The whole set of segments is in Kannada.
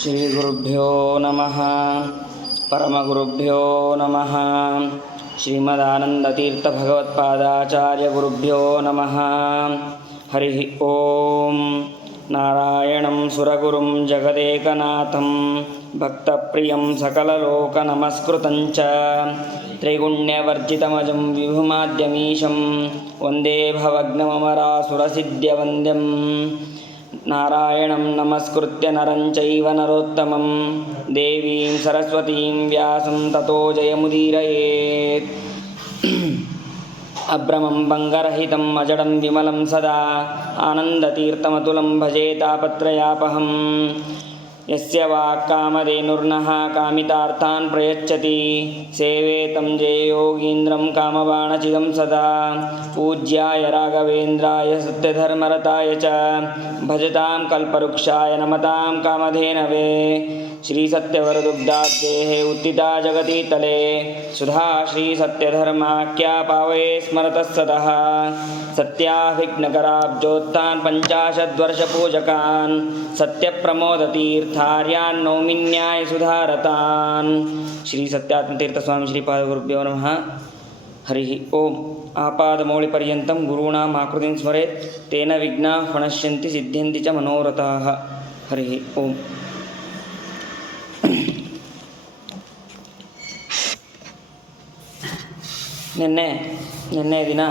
ಶ್ರೀಗುರುಭ್ಯೋ ನಮಃ. ಪರಮಗುರುಭ್ಯೋ ನಮಃ. ಶ್ರೀಮದಾನಂದತೀರ್ಥಭಗವತ್ಪಾದಾಚಾರ್ಯಗುರುಭ್ಯೋ ನಮಃ. ಹರಿ ಓಂ. ನಾರಾಯಣಂ ಸುರಗುರುಂ ಜಗದೇಕನಾಥಂ ಭಕ್ತಪ್ರಿಯಂ ಸಕಲಲೋಕನಮಸ್ಕೃತಂಚ ತ್ರೈಗುಣ್ಯವರ್ಜಿತಮಜಂ ವಿಭುಮಾದ್ಯಮೀಶಂ ವಂದೇ ಭವಗ್ನಮರಾಸುರಸಿದ್ಧ್ಯವಂದ್ಯಂ. ನಾರಾಯಣಂ ನಮಸ್ಕೃತ್ಯ ನರಂ ಚೈವ ನರೋತ್ತಮಂ ದೇವೀಂ ಸರಸ್ವತೀಂ ವ್ಯಾಸಂ ತತೋ ಜಯಮುದೀರಯೇತ್. ಅಭ್ರಮಂ ಭಂಗರಹಿತಂ ಅಜಡಂ ವಿಮಲಂ ಸದಾ ಆನಂದತೀರ್ಥಮತುಲಂ ಭಜೆ ತಾಪತ್ರಯಾಪಹಂ. ಯಸ್ಯ ವಾಕ್ಕಾಮಧೇನುರ್ನಃ ಕಾಮಿತಾರ್ಥಾನ್ ಪ್ರಯಚ್ಛತಿ ಸೇವೆ ತಂ ಜಯಯೋಗೀಂದ್ರಂ ಕಾಮಬಾಣಚಿದಂ ಸದಾ. ಪೂಜ್ಯಾಯ ರಾಘವೇಂದ್ರಾಯ ಸತ್ಯಧರ್ಮರತಾಯ ಚ ಭಜತಾಂ ಕಲ್ಪವೃಕ್ಷಾಯ ನಮತಾಂ ಕಾಮಧೇನವೇ. ಶ್ರೀ ಸತ್ಯವರದುಗ್ಧಾಬ್ಧೇಃ ಉತ್ತಿತಾ ಜಗತಿ ತಲೆ ಸುಧಾ ಶ್ರೀ ಸತ್ಯಧರ್ಮಾಖ್ಯಾ ಪಾವಯೇ ಸ್ಮರತಃ ಸದಃ. ಸತ್ಯಾಭಿಘ್ನಕರಾಬ್ಜೋತ್ಥಾನ್ ಪಂಚಾಶದ್ವರ್ಷಪೂಜಕಾನ್ ಸತ್ಯಪ್ರಮೋದತೀರ್ಥಾರ್ಯಾನ್ ನೌಮಿನ್ಯಾಯ ಸುಧಾರತಾನ್. ಶ್ರೀ ಸತ್ಯಾತ್ಮತೀರ್ಥ ಸ್ವಾಮಿ ಶ್ರೀಪಾದಗುರುಭ್ಯೋ ನಮಃ. ಹರಿ ಓಂ. ಆಪಾದಮೌಳಿಪರ್ಯಂತಂ ಗುರುಣಾಂ ಆಕೃತಿಂ ಸ್ಮರೇತ್ ತೇನ ವಿಘ್ನಾಃ ಪ್ರಣಶ್ಯಂತಿ ಸಿದ್ಧ್ಯಂತಿ ಚ ಮನೋರಥಾಃ. ಹರಿ ಓಂ. ನಿನ್ನೆ ದಿನ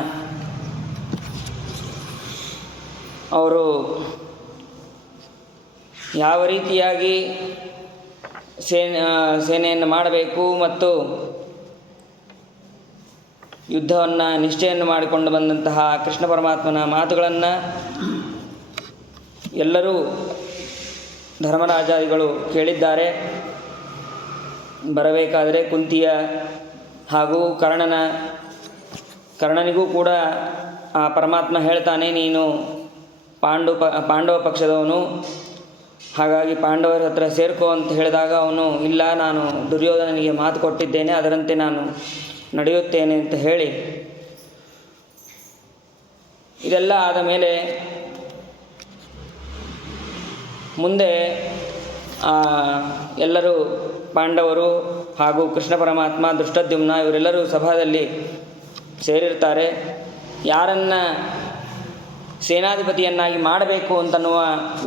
ಅವರು ಯಾವ ರೀತಿಯಾಗಿ ಸೇನೆಯನ್ನು ಮಾಡಬೇಕು ಮತ್ತು ಯುದ್ಧವನ್ನು ನಿಶ್ಚಯನ್ನು ಮಾಡಿಕೊಂಡು ಬಂದಂತಹ ಕೃಷ್ಣ ಪರಮಾತ್ಮನ ಮಾತುಗಳನ್ನು ಎಲ್ಲರೂ ಧರ್ಮರಾಜಾದಿಗಳು ಕೇಳಿದ್ದಾರೆ. ಬರಬೇಕಾದರೆ ಕುಂತಿಯ ಹಾಗೂ ಕರ್ಣನಿಗೂ ಕೂಡ ಆ ಪರಮಾತ್ಮ ಹೇಳ್ತಾನೆ, ನೀನು ಪಾಂಡವ ಪಕ್ಷದವನು, ಹಾಗಾಗಿ ಪಾಂಡವರ ಹತ್ರ ಸೇರ್ಕೋ ಅಂತ ಹೇಳಿದಾಗ ಅವನು ಇಲ್ಲ, ನಾನು ದುರ್ಯೋಧನನಿಗೆ ಮಾತು ಕೊಟ್ಟಿದ್ದೇನೆ, ಅದರಂತೆ ನಾನು ನಡೆಯುತ್ತೇನೆ ಅಂತ ಹೇಳಿ ಇದೆಲ್ಲ ಆದ ಮೇಲೆ ಮುಂದೆ ಎಲ್ಲರೂ ಪಾಂಡವರು ಹಾಗೂ ಕೃಷ್ಣ ಪರಮಾತ್ಮ, ದೃಷ್ಟದ್ಯುಮ್ನ ಇವರೆಲ್ಲರೂ ಸಭಾದಲ್ಲಿ ಸೇರಿರ್ತಾರೆ. ಯಾರನ್ನ ಸೇನಾಧಿಪತಿಯನ್ನಾಗಿ ಮಾಡಬೇಕು ಅಂತನ್ನುವ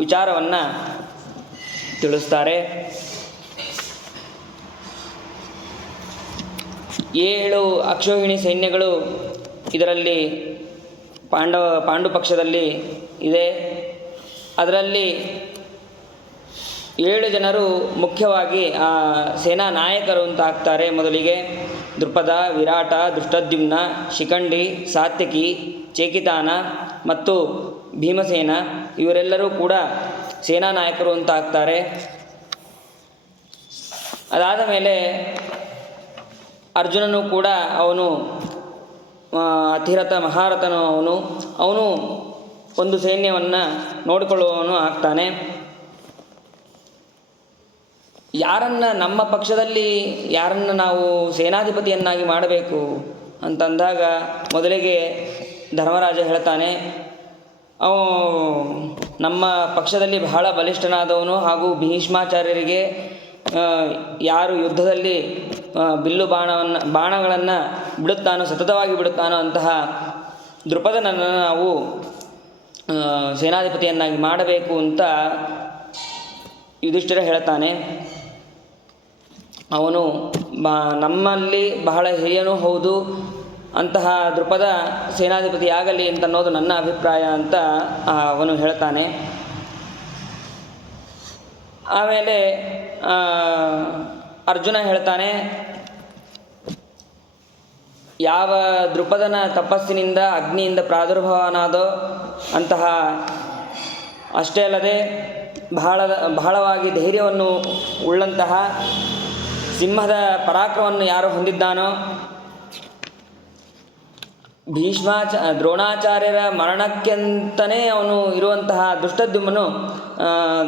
ವಿಚಾರವನ್ನು ತಿಳಿಸ್ತಾರೆ. 7 ಅಕ್ಷೋಹಿಣಿ ಸೈನ್ಯಗಳು ಇದರಲ್ಲಿ ಪಾಂಡು ಪಕ್ಷದಲ್ಲಿ ಇದೆ. ಅದರಲ್ಲಿ 7 ಜನರು ಮುಖ್ಯವಾಗಿ ಆ ಸೇನಾ ನಾಯಕರು ಅಂತ ಆಗ್ತಾರೆ. ಮೊದಲಿಗೆ ದೃಪದ, ವಿರಾಟ, ದೃಷ್ಟದ್ಯುಮ್ನ, ಶಿಖಂಡಿ, ಸಾತ್ಯಕಿ, ಚೇಕಿತಾನ ಮತ್ತು ಭೀಮಸೇನ ಇವರೆಲ್ಲರೂ ಕೂಡ ಸೇನಾ ನಾಯಕರು ಅಂತ ಆಗ್ತಾರೆ. ಅದಾದ ಮೇಲೆ ಅರ್ಜುನನು ಕೂಡ ಅವನು ಅತಿರಥ ಮಹಾರಥನು, ಅವನು ಒಂದು ಸೈನ್ಯವನ್ನು ನೋಡಿಕೊಳ್ಳುವವನು ಆಗ್ತಾನೆ. ಯಾರನ್ನು ನಮ್ಮ ಪಕ್ಷದಲ್ಲಿ ಯಾರನ್ನು ನಾವು ಸೇನಾಧಿಪತಿಯನ್ನಾಗಿ ಮಾಡಬೇಕು ಅಂತಂದಾಗ ಮೊದಲಿಗೆ ಧರ್ಮರಾಜ ಹೇಳ್ತಾನೆ, ನಮ್ಮ ಪಕ್ಷದಲ್ಲಿ ಬಹಳ ಬಲಿಷ್ಠನಾದವನು ಹಾಗೂ ಭೀಷ್ಮಾಚಾರ್ಯರಿಗೆ ಯಾರು ಯುದ್ಧದಲ್ಲಿ ಬಿಲ್ಲು ಬಾಣಗಳನ್ನು ಬಿಡುತ್ತಾನೋ, ಸತತವಾಗಿ ಬಿಡುತ್ತಾನೋ ಅಂತಹ ದೃಪದನನ್ನು ನಾವು ಸೇನಾಧಿಪತಿಯನ್ನಾಗಿ ಮಾಡಬೇಕು ಅಂತ ಯುಧಿಷ್ಠಿರ ಹೇಳ್ತಾನೆ. ಅವನು ನಮ್ಮಲ್ಲಿ ಬಹಳ ಹಿರಿಯನೂ ಹೌದು, ಅಂತಹ ದೃಪದ ಸೇನಾಧಿಪತಿ ಆಗಲಿ ಅಂತ ಅನ್ನೋದು ನನ್ನ ಅಭಿಪ್ರಾಯ ಅಂತ ಅವನು ಹೇಳ್ತಾನೆ. ಆಮೇಲೆ ಅರ್ಜುನ ಹೇಳ್ತಾನೆ, ಯಾವ ದೃಪದನ ತಪಸ್ಸಿನಿಂದ ಅಗ್ನಿಯಿಂದ ಪ್ರಾದುರ್ಭಾವನಾದೋ ಅಂತಹ ಅಷ್ಟೇ ಅಲ್ಲದೆ ಬಹಳವಾಗಿ ಧೈರ್ಯವನ್ನು ಉಳ್ಳಂತಹ ಸಿಂಹದ ಪರಾಕ್ರಮವನ್ನು ಯಾರು ಹೊಂದಿದ್ದಾನೋ, ದ್ರೋಣಾಚಾರ್ಯರ ಮರಣಕ್ಕೆಂತಲೇ ಅವನು ಇರುವಂತಹ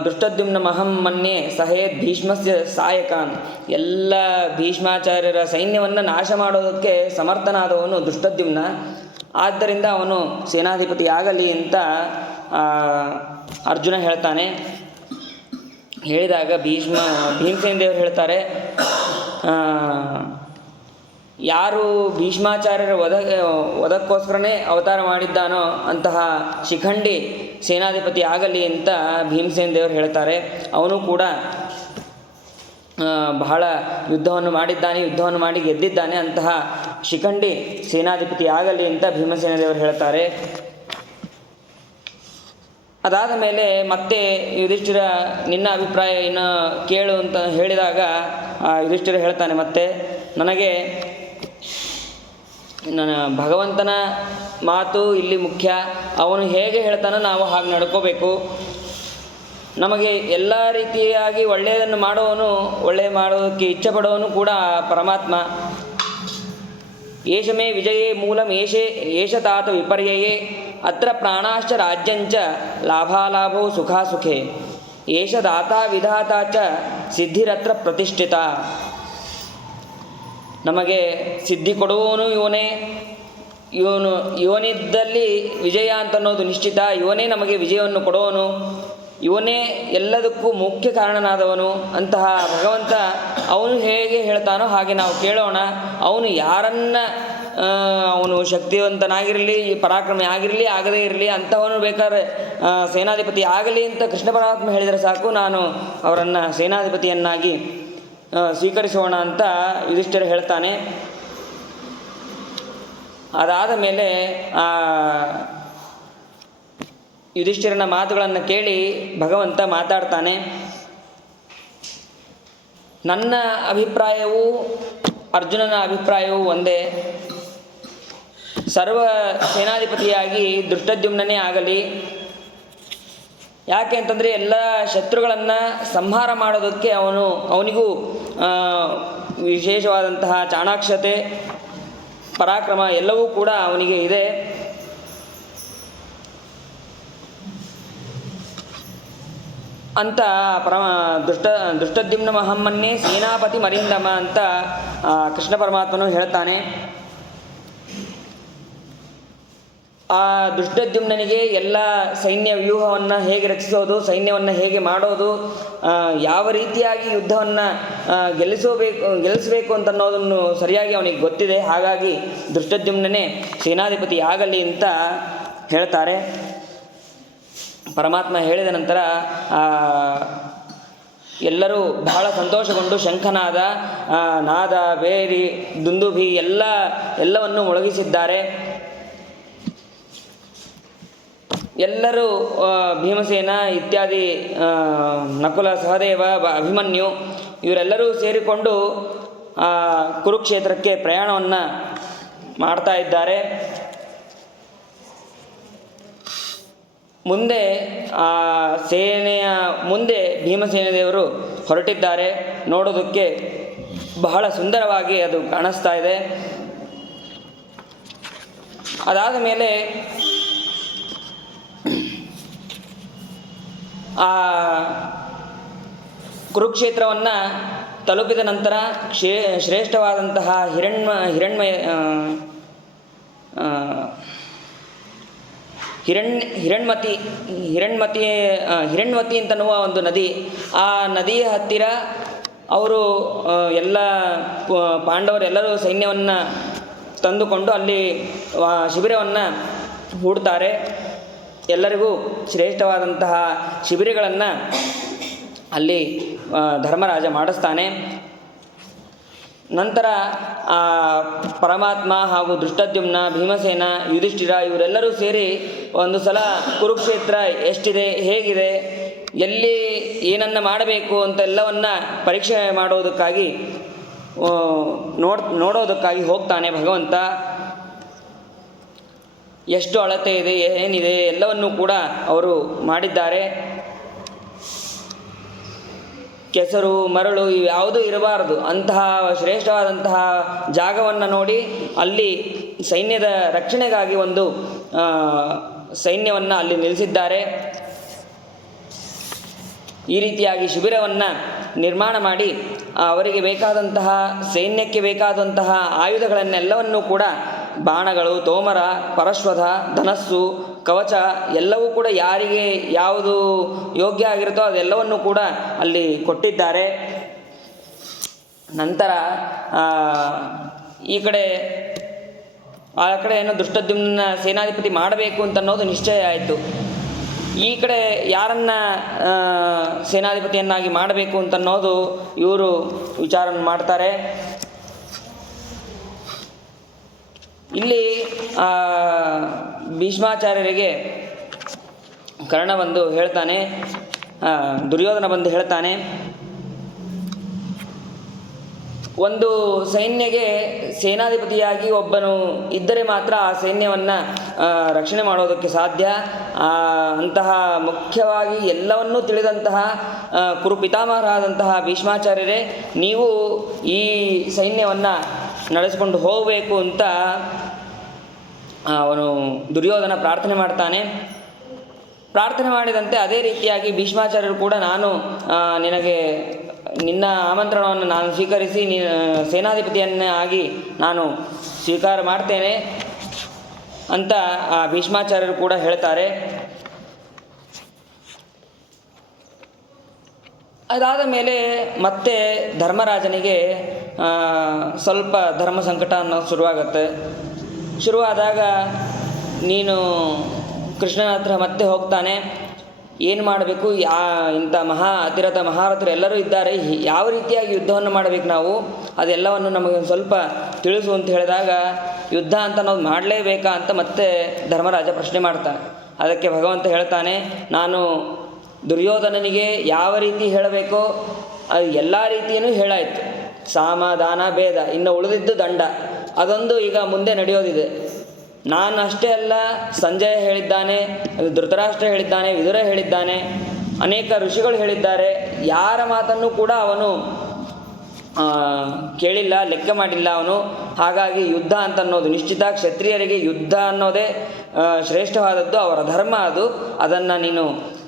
ದೃಷ್ಟದ್ಯುಮ್ನ ಮಹಂ ಮನ್ಯೆ ಸಹೇದ್ ಭೀಷ್ಮಸ್ಯ ಸಾಯಕಾನ್. ಎಲ್ಲ ಭೀಷ್ಮಾಚಾರ್ಯರ ಸೈನ್ಯವನ್ನು ನಾಶ ಮಾಡೋದಕ್ಕೆ ಸಮರ್ಥನಾದವನು ದೃಷ್ಟದ್ಯುಮ್ನ. ಆದ್ದರಿಂದ ಅವನು ಸೇನಾಧಿಪತಿ ಆಗಲಿ ಅಂತ ಅರ್ಜುನ ಹೇಳ್ತಾನೆ. ಹೇಳಿದಾಗ ಭೀಮಸೇನ ದೇವರು ಹೇಳ್ತಾರೆ, ಯಾರು ಭೀಷ್ಮಾಚಾರ್ಯರ ವಧಕ್ಕೋಸ್ಕರನೇ ಅವತಾರ ಮಾಡಿದ್ದಾನೋ ಅಂತಹ ಶಿಖಂಡಿ ಸೇನಾಧಿಪತಿ ಆಗಲಿ ಅಂತ ಭೀಮಸೇನ ದೇವರು ಹೇಳ್ತಾರೆ. ಅವನು ಕೂಡ ಬಹಳ ಯುದ್ಧವನ್ನು ಮಾಡಿ ಗೆದ್ದಿದ್ದಾನೆ. ಅಂತಹ ಶಿಖಂಡಿ ಸೇನಾಧಿಪತಿ ಆಗಲಿ ಅಂತ ಭೀಮಸೇನ ದೇವರು ಹೇಳ್ತಾರೆ. ಅದಾದ ಮೇಲೆ ಮತ್ತೆ ಯುಧಿಷ್ಠಿರ ನಿನ್ನ ಅಭಿಪ್ರಾಯ ಇನ್ನು ಕೇಳು ಅಂತ ಹೇಳಿದಾಗ ಯುಧಿಷ್ಠಿರ ಹೇಳ್ತಾನೆ, ಮತ್ತೆ ನನಗೆ ನನ್ನ ಭಗವಂತನ ಮಾತು ಇಲ್ಲಿ ಮುಖ್ಯ. ಅವನು ಹೇಗೆ ಹೇಳ್ತಾನೋ ನಾವು ಹಾಗೆ ನಡ್ಕೋಬೇಕು. ನಮಗೆ ಎಲ್ಲ ರೀತಿಯಾಗಿ ಒಳ್ಳೆಯದನ್ನು ಒಳ್ಳೆಯ ಮಾಡೋದಕ್ಕೆ ಇಚ್ಛೆ ಪಡೋನು ಕೂಡ ಪರಮಾತ್ಮ. ಏಷ ಮೇ ವಿಜಯೇ ಮೂಲಂ ಏಷ ತಾತ ವಿಪರ್ಯಯೇ ಅತ್ರ ಪ್ರಾಣಾಶ್ಚ ರಾಜ್ಯಂಚ ಲಾಭಾಲಾಭೋ ಸುಖಾಸುಖೇ ಏಷ ದಾತಾ ವಿಧಾತಾ ಚ ಸಿದ್ಧಿರತ್ರ ಪ್ರತಿಷ್ಠಿತ. ನಮಗೆ ಸಿದ್ಧಿ ಕೊಡುವವನು ಇವನೇ. ಇವನಿದ್ದಲ್ಲಿ ವಿಜಯ ಅಂತ ಅನ್ನೋದು ನಿಶ್ಚಿತ. ಇವನೇ ನಮಗೆ ವಿಜಯವನ್ನು ಕೊಡುವವನು. ಇವನೇ ಎಲ್ಲದಕ್ಕೂ ಮುಖ್ಯ ಕಾರಣನಾದವನು. ಅಂತಹ ಭಗವಂತ ಅವನು ಹೇಗೆ ಹೇಳ್ತಾನೋ ಹಾಗೆ ನಾವು ಕೇಳೋಣ. ಅವನು ಯಾರನ್ನ ಅವನು ಶಕ್ತಿವಂತನಾಗಿರಲಿ, ಪರಾಕ್ರಮಿ ಆಗಿರಲಿ, ಆಗದೇ ಇರಲಿ, ಅಂಥವನು ಬೇಕಾದ್ರೆ ಸೇನಾಧಿಪತಿ ಆಗಲಿ ಅಂತ ಕೃಷ್ಣ ಪರಮಾತ್ಮ ಹೇಳಿದರೆ ಸಾಕು, ನಾನು ಅವರನ್ನು ಸೇನಾಧಿಪತಿಯನ್ನಾಗಿ ಸ್ವೀಕರಿಸೋಣ ಅಂತ ಯುಧಿಷ್ಠಿರ ಹೇಳ್ತಾನೆ. ಅದಾದ ಮೇಲೆ ಯುಧಿಷ್ಠಿರನ ಮಾತುಗಳನ್ನು ಕೇಳಿ ಭಗವಂತ ಮಾತಾಡ್ತಾನೆ. ನನ್ನ ಅಭಿಪ್ರಾಯವೂ ಅರ್ಜುನನ ಅಭಿಪ್ರಾಯವೂ ಒಂದೇ. ಸರ್ವ ಸೇನಾಧಿಪತಿಯಾಗಿ ದೃಷ್ಟದ್ಯುಮ್ನೇ ಆಗಲಿ. ಯಾಕೆ ಅಂತಂದರೆ ಎಲ್ಲ ಶತ್ರುಗಳನ್ನು ಸಂಹಾರ ಮಾಡೋದಕ್ಕೆ ಅವನಿಗೂ ವಿಶೇಷವಾದಂತಹ ಚಾಣಾಕ್ಷತೆ, ಪರಾಕ್ರಮ ಎಲ್ಲವೂ ಕೂಡ ಅವನಿಗೆ ಇದೆ. ಅಂತ ದೃಷ್ಟದ್ಯುಮ್ನ ಮಹಮ್ಮನ್ನೇ ಸೇನಾಪತಿ ಮರಿಂದಮ ಅಂತ ಕೃಷ್ಣ ಪರಮಾತ್ಮನು ಹೇಳ್ತಾನೆ. ಆ ದೃಷ್ಟದ್ಯುಮ್ನಿಗೆ ಎಲ್ಲ ಸೈನ್ಯ ವ್ಯೂಹವನ್ನು ಹೇಗೆ ರಚಿಸೋದು, ಸೈನ್ಯವನ್ನು ಹೇಗೆ ಮಾಡೋದು, ಯಾವ ರೀತಿಯಾಗಿ ಯುದ್ಧವನ್ನು ಗೆಲ್ಲಿಸಬೇಕು ಅಂತನ್ನೋದನ್ನು ಸರಿಯಾಗಿ ಅವನಿಗೆ ಗೊತ್ತಿದೆ. ಹಾಗಾಗಿ ದೃಷ್ಟದ್ಯುಮ್ನೇ ಸೇನಾಧಿಪತಿ ಆಗಲಿ ಅಂತ ಹೇಳ್ತಾರೆ. ಪರಮಾತ್ಮ ಹೇಳಿದ ನಂತರ ಎಲ್ಲರೂ ಬಹಳ ಸಂತೋಷಗೊಂಡು ಶಂಖನಾದ, ನಾದ, ಬೇರಿ, ದುಂದುಭಿ ಎಲ್ಲವನ್ನು ಮೊಳಗಿಸಿದ್ದಾರೆ. ಎಲ್ಲರೂ ಭೀಮಸೇನ ಇತ್ಯಾದಿ ನಕುಲ, ಸಹದೇವ, ಅಭಿಮನ್ಯು ಇವರೆಲ್ಲರೂ ಸೇರಿಕೊಂಡು ಕುರುಕ್ಷೇತ್ರಕ್ಕೆ ಪ್ರಯಾಣವನ್ನು ಮಾಡ್ತಾ ಇದ್ದಾರೆ. ಮುಂದೆ ಸೇನೆಯ ಮುಂದೆ ಭೀಮಸೇನ ದೇವರು ಹೊರಟಿದ್ದಾರೆ. ನೋಡೋದಕ್ಕೆ ಬಹಳ ಸುಂದರವಾಗಿ ಅದು ಕಾಣಿಸ್ತಾ ಇದೆ. ಅದಾದ ಮೇಲೆ ಆ ಕುರುಕ್ಷೇತ್ರವನ್ನು ತಲುಪಿದ ನಂತರ ಶ್ರೇಷ್ಠವಾದಂತಹ ಹಿರಣ್ಮತಿ ಅಂತನ್ನುವ ಒಂದು ನದಿ, ಆ ನದಿಯ ಹತ್ತಿರ ಅವರು ಎಲ್ಲ ಪಾಂಡವರೆಲ್ಲರೂ ಸೈನ್ಯವನ್ನು ತಂದುಕೊಂಡು ಅಲ್ಲಿ ಶಿಬಿರವನ್ನು ಹೂಡ್ತಾರೆ. ಎಲ್ಲರಿಗೂ ಶ್ರೇಷ್ಠವಾದಂತಹ ಶಿಬಿರಗಳನ್ನು ಅಲ್ಲಿ ಧರ್ಮರಾಜ ಮಾಡಿಸ್ತಾನೆ. ನಂತರ ಪರಮಾತ್ಮ ಹಾಗೂ ದೃಷ್ಟದ್ಯುಮ್ನ, ಭೀಮಸೇನ, ಯುಧಿಷ್ಠಿರ ಇವರೆಲ್ಲರೂ ಸೇರಿ ಒಂದು ಸಲ ಕುರುಕ್ಷೇತ್ರ ಎಷ್ಟಿದೆ, ಹೇಗಿದೆ, ಎಲ್ಲಿ ಏನನ್ನು ಮಾಡಬೇಕು ಅಂತೆಲ್ಲವನ್ನು ಪರೀಕ್ಷೆ ಮಾಡೋದಕ್ಕಾಗಿ ನೋಡೋದಕ್ಕಾಗಿ ಹೋಗ್ತಾನೆ ಭಗವಂತ. ಎಷ್ಟು ಅಳತೆ ಇದೆ, ಏನಿದೆ ಎಲ್ಲವನ್ನೂ ಕೂಡ ಅವರು ಮಾಡಿದ್ದಾರೆ. ಕೆಸರು, ಮರಳು ಇವ್ಯಾವುದೂ ಇರಬಾರದು ಅಂತಹ ಶ್ರೇಷ್ಠವಾದಂತಹ ಜಾಗವನ್ನು ನೋಡಿ ಅಲ್ಲಿ ಸೈನ್ಯದ ರಕ್ಷಣೆಗಾಗಿ ಒಂದು ಸೈನ್ಯವನ್ನು ಅಲ್ಲಿ ನಿಲ್ಲಿಸಿದ್ದಾರೆ. ಈ ರೀತಿಯಾಗಿ ಶಿಬಿರವನ್ನು ನಿರ್ಮಾಣ ಮಾಡಿ ಅವರಿಗೆ ಬೇಕಾದಂತಹ ಸೈನ್ಯಕ್ಕೆ ಬೇಕಾದಂತಹ ಆಯುಧಗಳನ್ನೆಲ್ಲವನ್ನೂ ಕೂಡ ಬಾಣಗಳು, ತೋಮರ, ಪರಶ್ವಧ, ಧನಸ್ಸು, ಕವಚ ಎಲ್ಲವೂ ಕೂಡ ಯಾರಿಗೆ ಯಾವುದು ಯೋಗ್ಯ ಆಗಿರುತ್ತೋ ಅದೆಲ್ಲವನ್ನು ಕೂಡ ಅಲ್ಲಿ ಕೊಟ್ಟಿದ್ದಾರೆ. ನಂತರ ಈ ಕಡೆ ಆ ಕಡೆ ಏನೋ ದುಷ್ಟದ್ಯುಮ್ನ ಸೇನಾಧಿಪತಿ ಮಾಡಬೇಕು ಅಂತ ಅನ್ನೋದು ನಿಶ್ಚಯ ಆಯಿತು. ಈ ಕಡೆ ಯಾರನ್ನ ಸೇನಾಧಿಪತಿಯನ್ನಾಗಿ ಮಾಡಬೇಕು ಅಂತನ್ನೋದು ಇವರು ವಿಚಾರ ಮಾಡ್ತಾರೆ. ಇಲ್ಲಿ ಭೀಷ್ಮಾಚಾರ್ಯರಿಗೆ ಕರ್ಣ ಬಂದು ಹೇಳ್ತಾನೆ, ದುರ್ಯೋಧನ ಬಂದು ಹೇಳ್ತಾನೆ, ಒಂದು ಸೈನ್ಯಗೆ ಸೇನಾಧಿಪತಿಯಾಗಿ ಒಬ್ಬನು ಇದ್ದರೆ ಮಾತ್ರ ಆ ಸೈನ್ಯವನ್ನು ರಕ್ಷಣೆ ಮಾಡೋದಕ್ಕೆ ಸಾಧ್ಯ. ಅಂತಹ ಮುಖ್ಯವಾಗಿ ಎಲ್ಲವನ್ನೂ ತಿಳಿದಂತಹ ಕುರು ಪಿತಾಮಹರಾದಂತಹ ಭೀಷ್ಮಾಚಾರ್ಯರೇ, ನೀವು ಈ ಸೈನ್ಯವನ್ನು ನಡೆಸಿಕೊಂಡು ಹೋಗಬೇಕು ಅಂತ ಅವನು ದುರ್ಯೋಧನ ಪ್ರಾರ್ಥನೆ ಮಾಡ್ತಾನೆ. ಪ್ರಾರ್ಥನೆ ಮಾಡಿದಂತೆ ಅದೇ ರೀತಿಯಾಗಿ ಭೀಷ್ಮಾಚಾರ್ಯರು ಕೂಡ ನಾನು ನಿನಗೆ ನಿನ್ನ ಆಮಂತ್ರಣವನ್ನು ನಾನು ಸ್ವೀಕರಿಸಿ ಸೇನಾಧಿಪತಿಯನ್ನೇ ಆಗಿ ನಾನು ಸ್ವೀಕಾರ ಮಾಡ್ತೇನೆ ಅಂತ ಆ ಭೀಷ್ಮಾಚಾರ್ಯರು ಕೂಡ ಹೇಳ್ತಾರೆ. ಅದಾದ ಮೇಲೆ ಮತ್ತೆ ಧರ್ಮರಾಜನಿಗೆ ಸ್ವಲ್ಪ ಧರ್ಮ ಸಂಕಟ ಅನ್ನೋದು ಶುರುವಾದಾಗ ನೀನು ಕೃಷ್ಣನ ಹತ್ರ ಮತ್ತೆ ಹೋಗ್ತಾನೆ. ಏನು ಮಾಡಬೇಕು, ಇಂಥ ಅತಿರಥ ಮಹಾರಥರು ಎಲ್ಲರೂ ಇದ್ದಾರೆ, ಯಾವ ರೀತಿಯಾಗಿ ಯುದ್ಧವನ್ನು ಮಾಡಬೇಕು ನಾವು, ಅದೆಲ್ಲವನ್ನು ನಮಗೆ ಒಂದು ಸ್ವಲ್ಪ ತಿಳಿಸು ಅಂತ ಹೇಳಿದಾಗ, ಯುದ್ಧ ಅಂತ ನಾವು ಮಾಡಲೇಬೇಕಾ ಅಂತ ಮತ್ತೆ ಧರ್ಮರಾಜ ಪ್ರಶ್ನೆ ಮಾಡ್ತಾನೆ. ಅದಕ್ಕೆ ಭಗವಂತ ಹೇಳ್ತಾನೆ, ನಾನು ದುರ್ಯೋಧನನಿಗೆ ಯಾವ ರೀತಿ ಹೇಳಬೇಕೋ ಅದು ಎಲ್ಲ ರೀತಿಯೂ ಹೇಳಾಯಿತು. ಸಾಮ ದಾನ ಭೇದ, ಇನ್ನು ಉಳಿದಿದ್ದು ದಂಡ, ಅದೊಂದು ಈಗ ಮುಂದೆ ನಡೆಯೋದಿದೆ. ನಾನು ಅಷ್ಟೇ ಅಲ್ಲ, ಸಂಜಯ ಹೇಳಿದ್ದಾನೆ, ಧೃತರಾಷ್ಟ್ರ ಹೇಳಿದ್ದಾನೆ, ವಿದುರ ಹೇಳಿದ್ದಾನೆ, ಅನೇಕ ಋಷಿಗಳು ಹೇಳಿದ್ದಾರೆ. ಯಾರ ಮಾತನ್ನು ಕೂಡ ಅವನು ಕೇಳಿಲ್ಲ, ಲೆಕ್ಕ ಮಾಡಿಲ್ಲ ಅವನು. ಹಾಗಾಗಿ ಯುದ್ಧ ಅಂತ ಅನ್ನೋದು ನಿಶ್ಚಿತ. ಕ್ಷತ್ರಿಯರಿಗೆ ಯುದ್ಧ ಅನ್ನೋದೇ ಶ್ರೇಷ್ಠವಾದದ್ದು, ಅವರ ಧರ್ಮ ಅದು, ಅದನ್ನು ನೀನು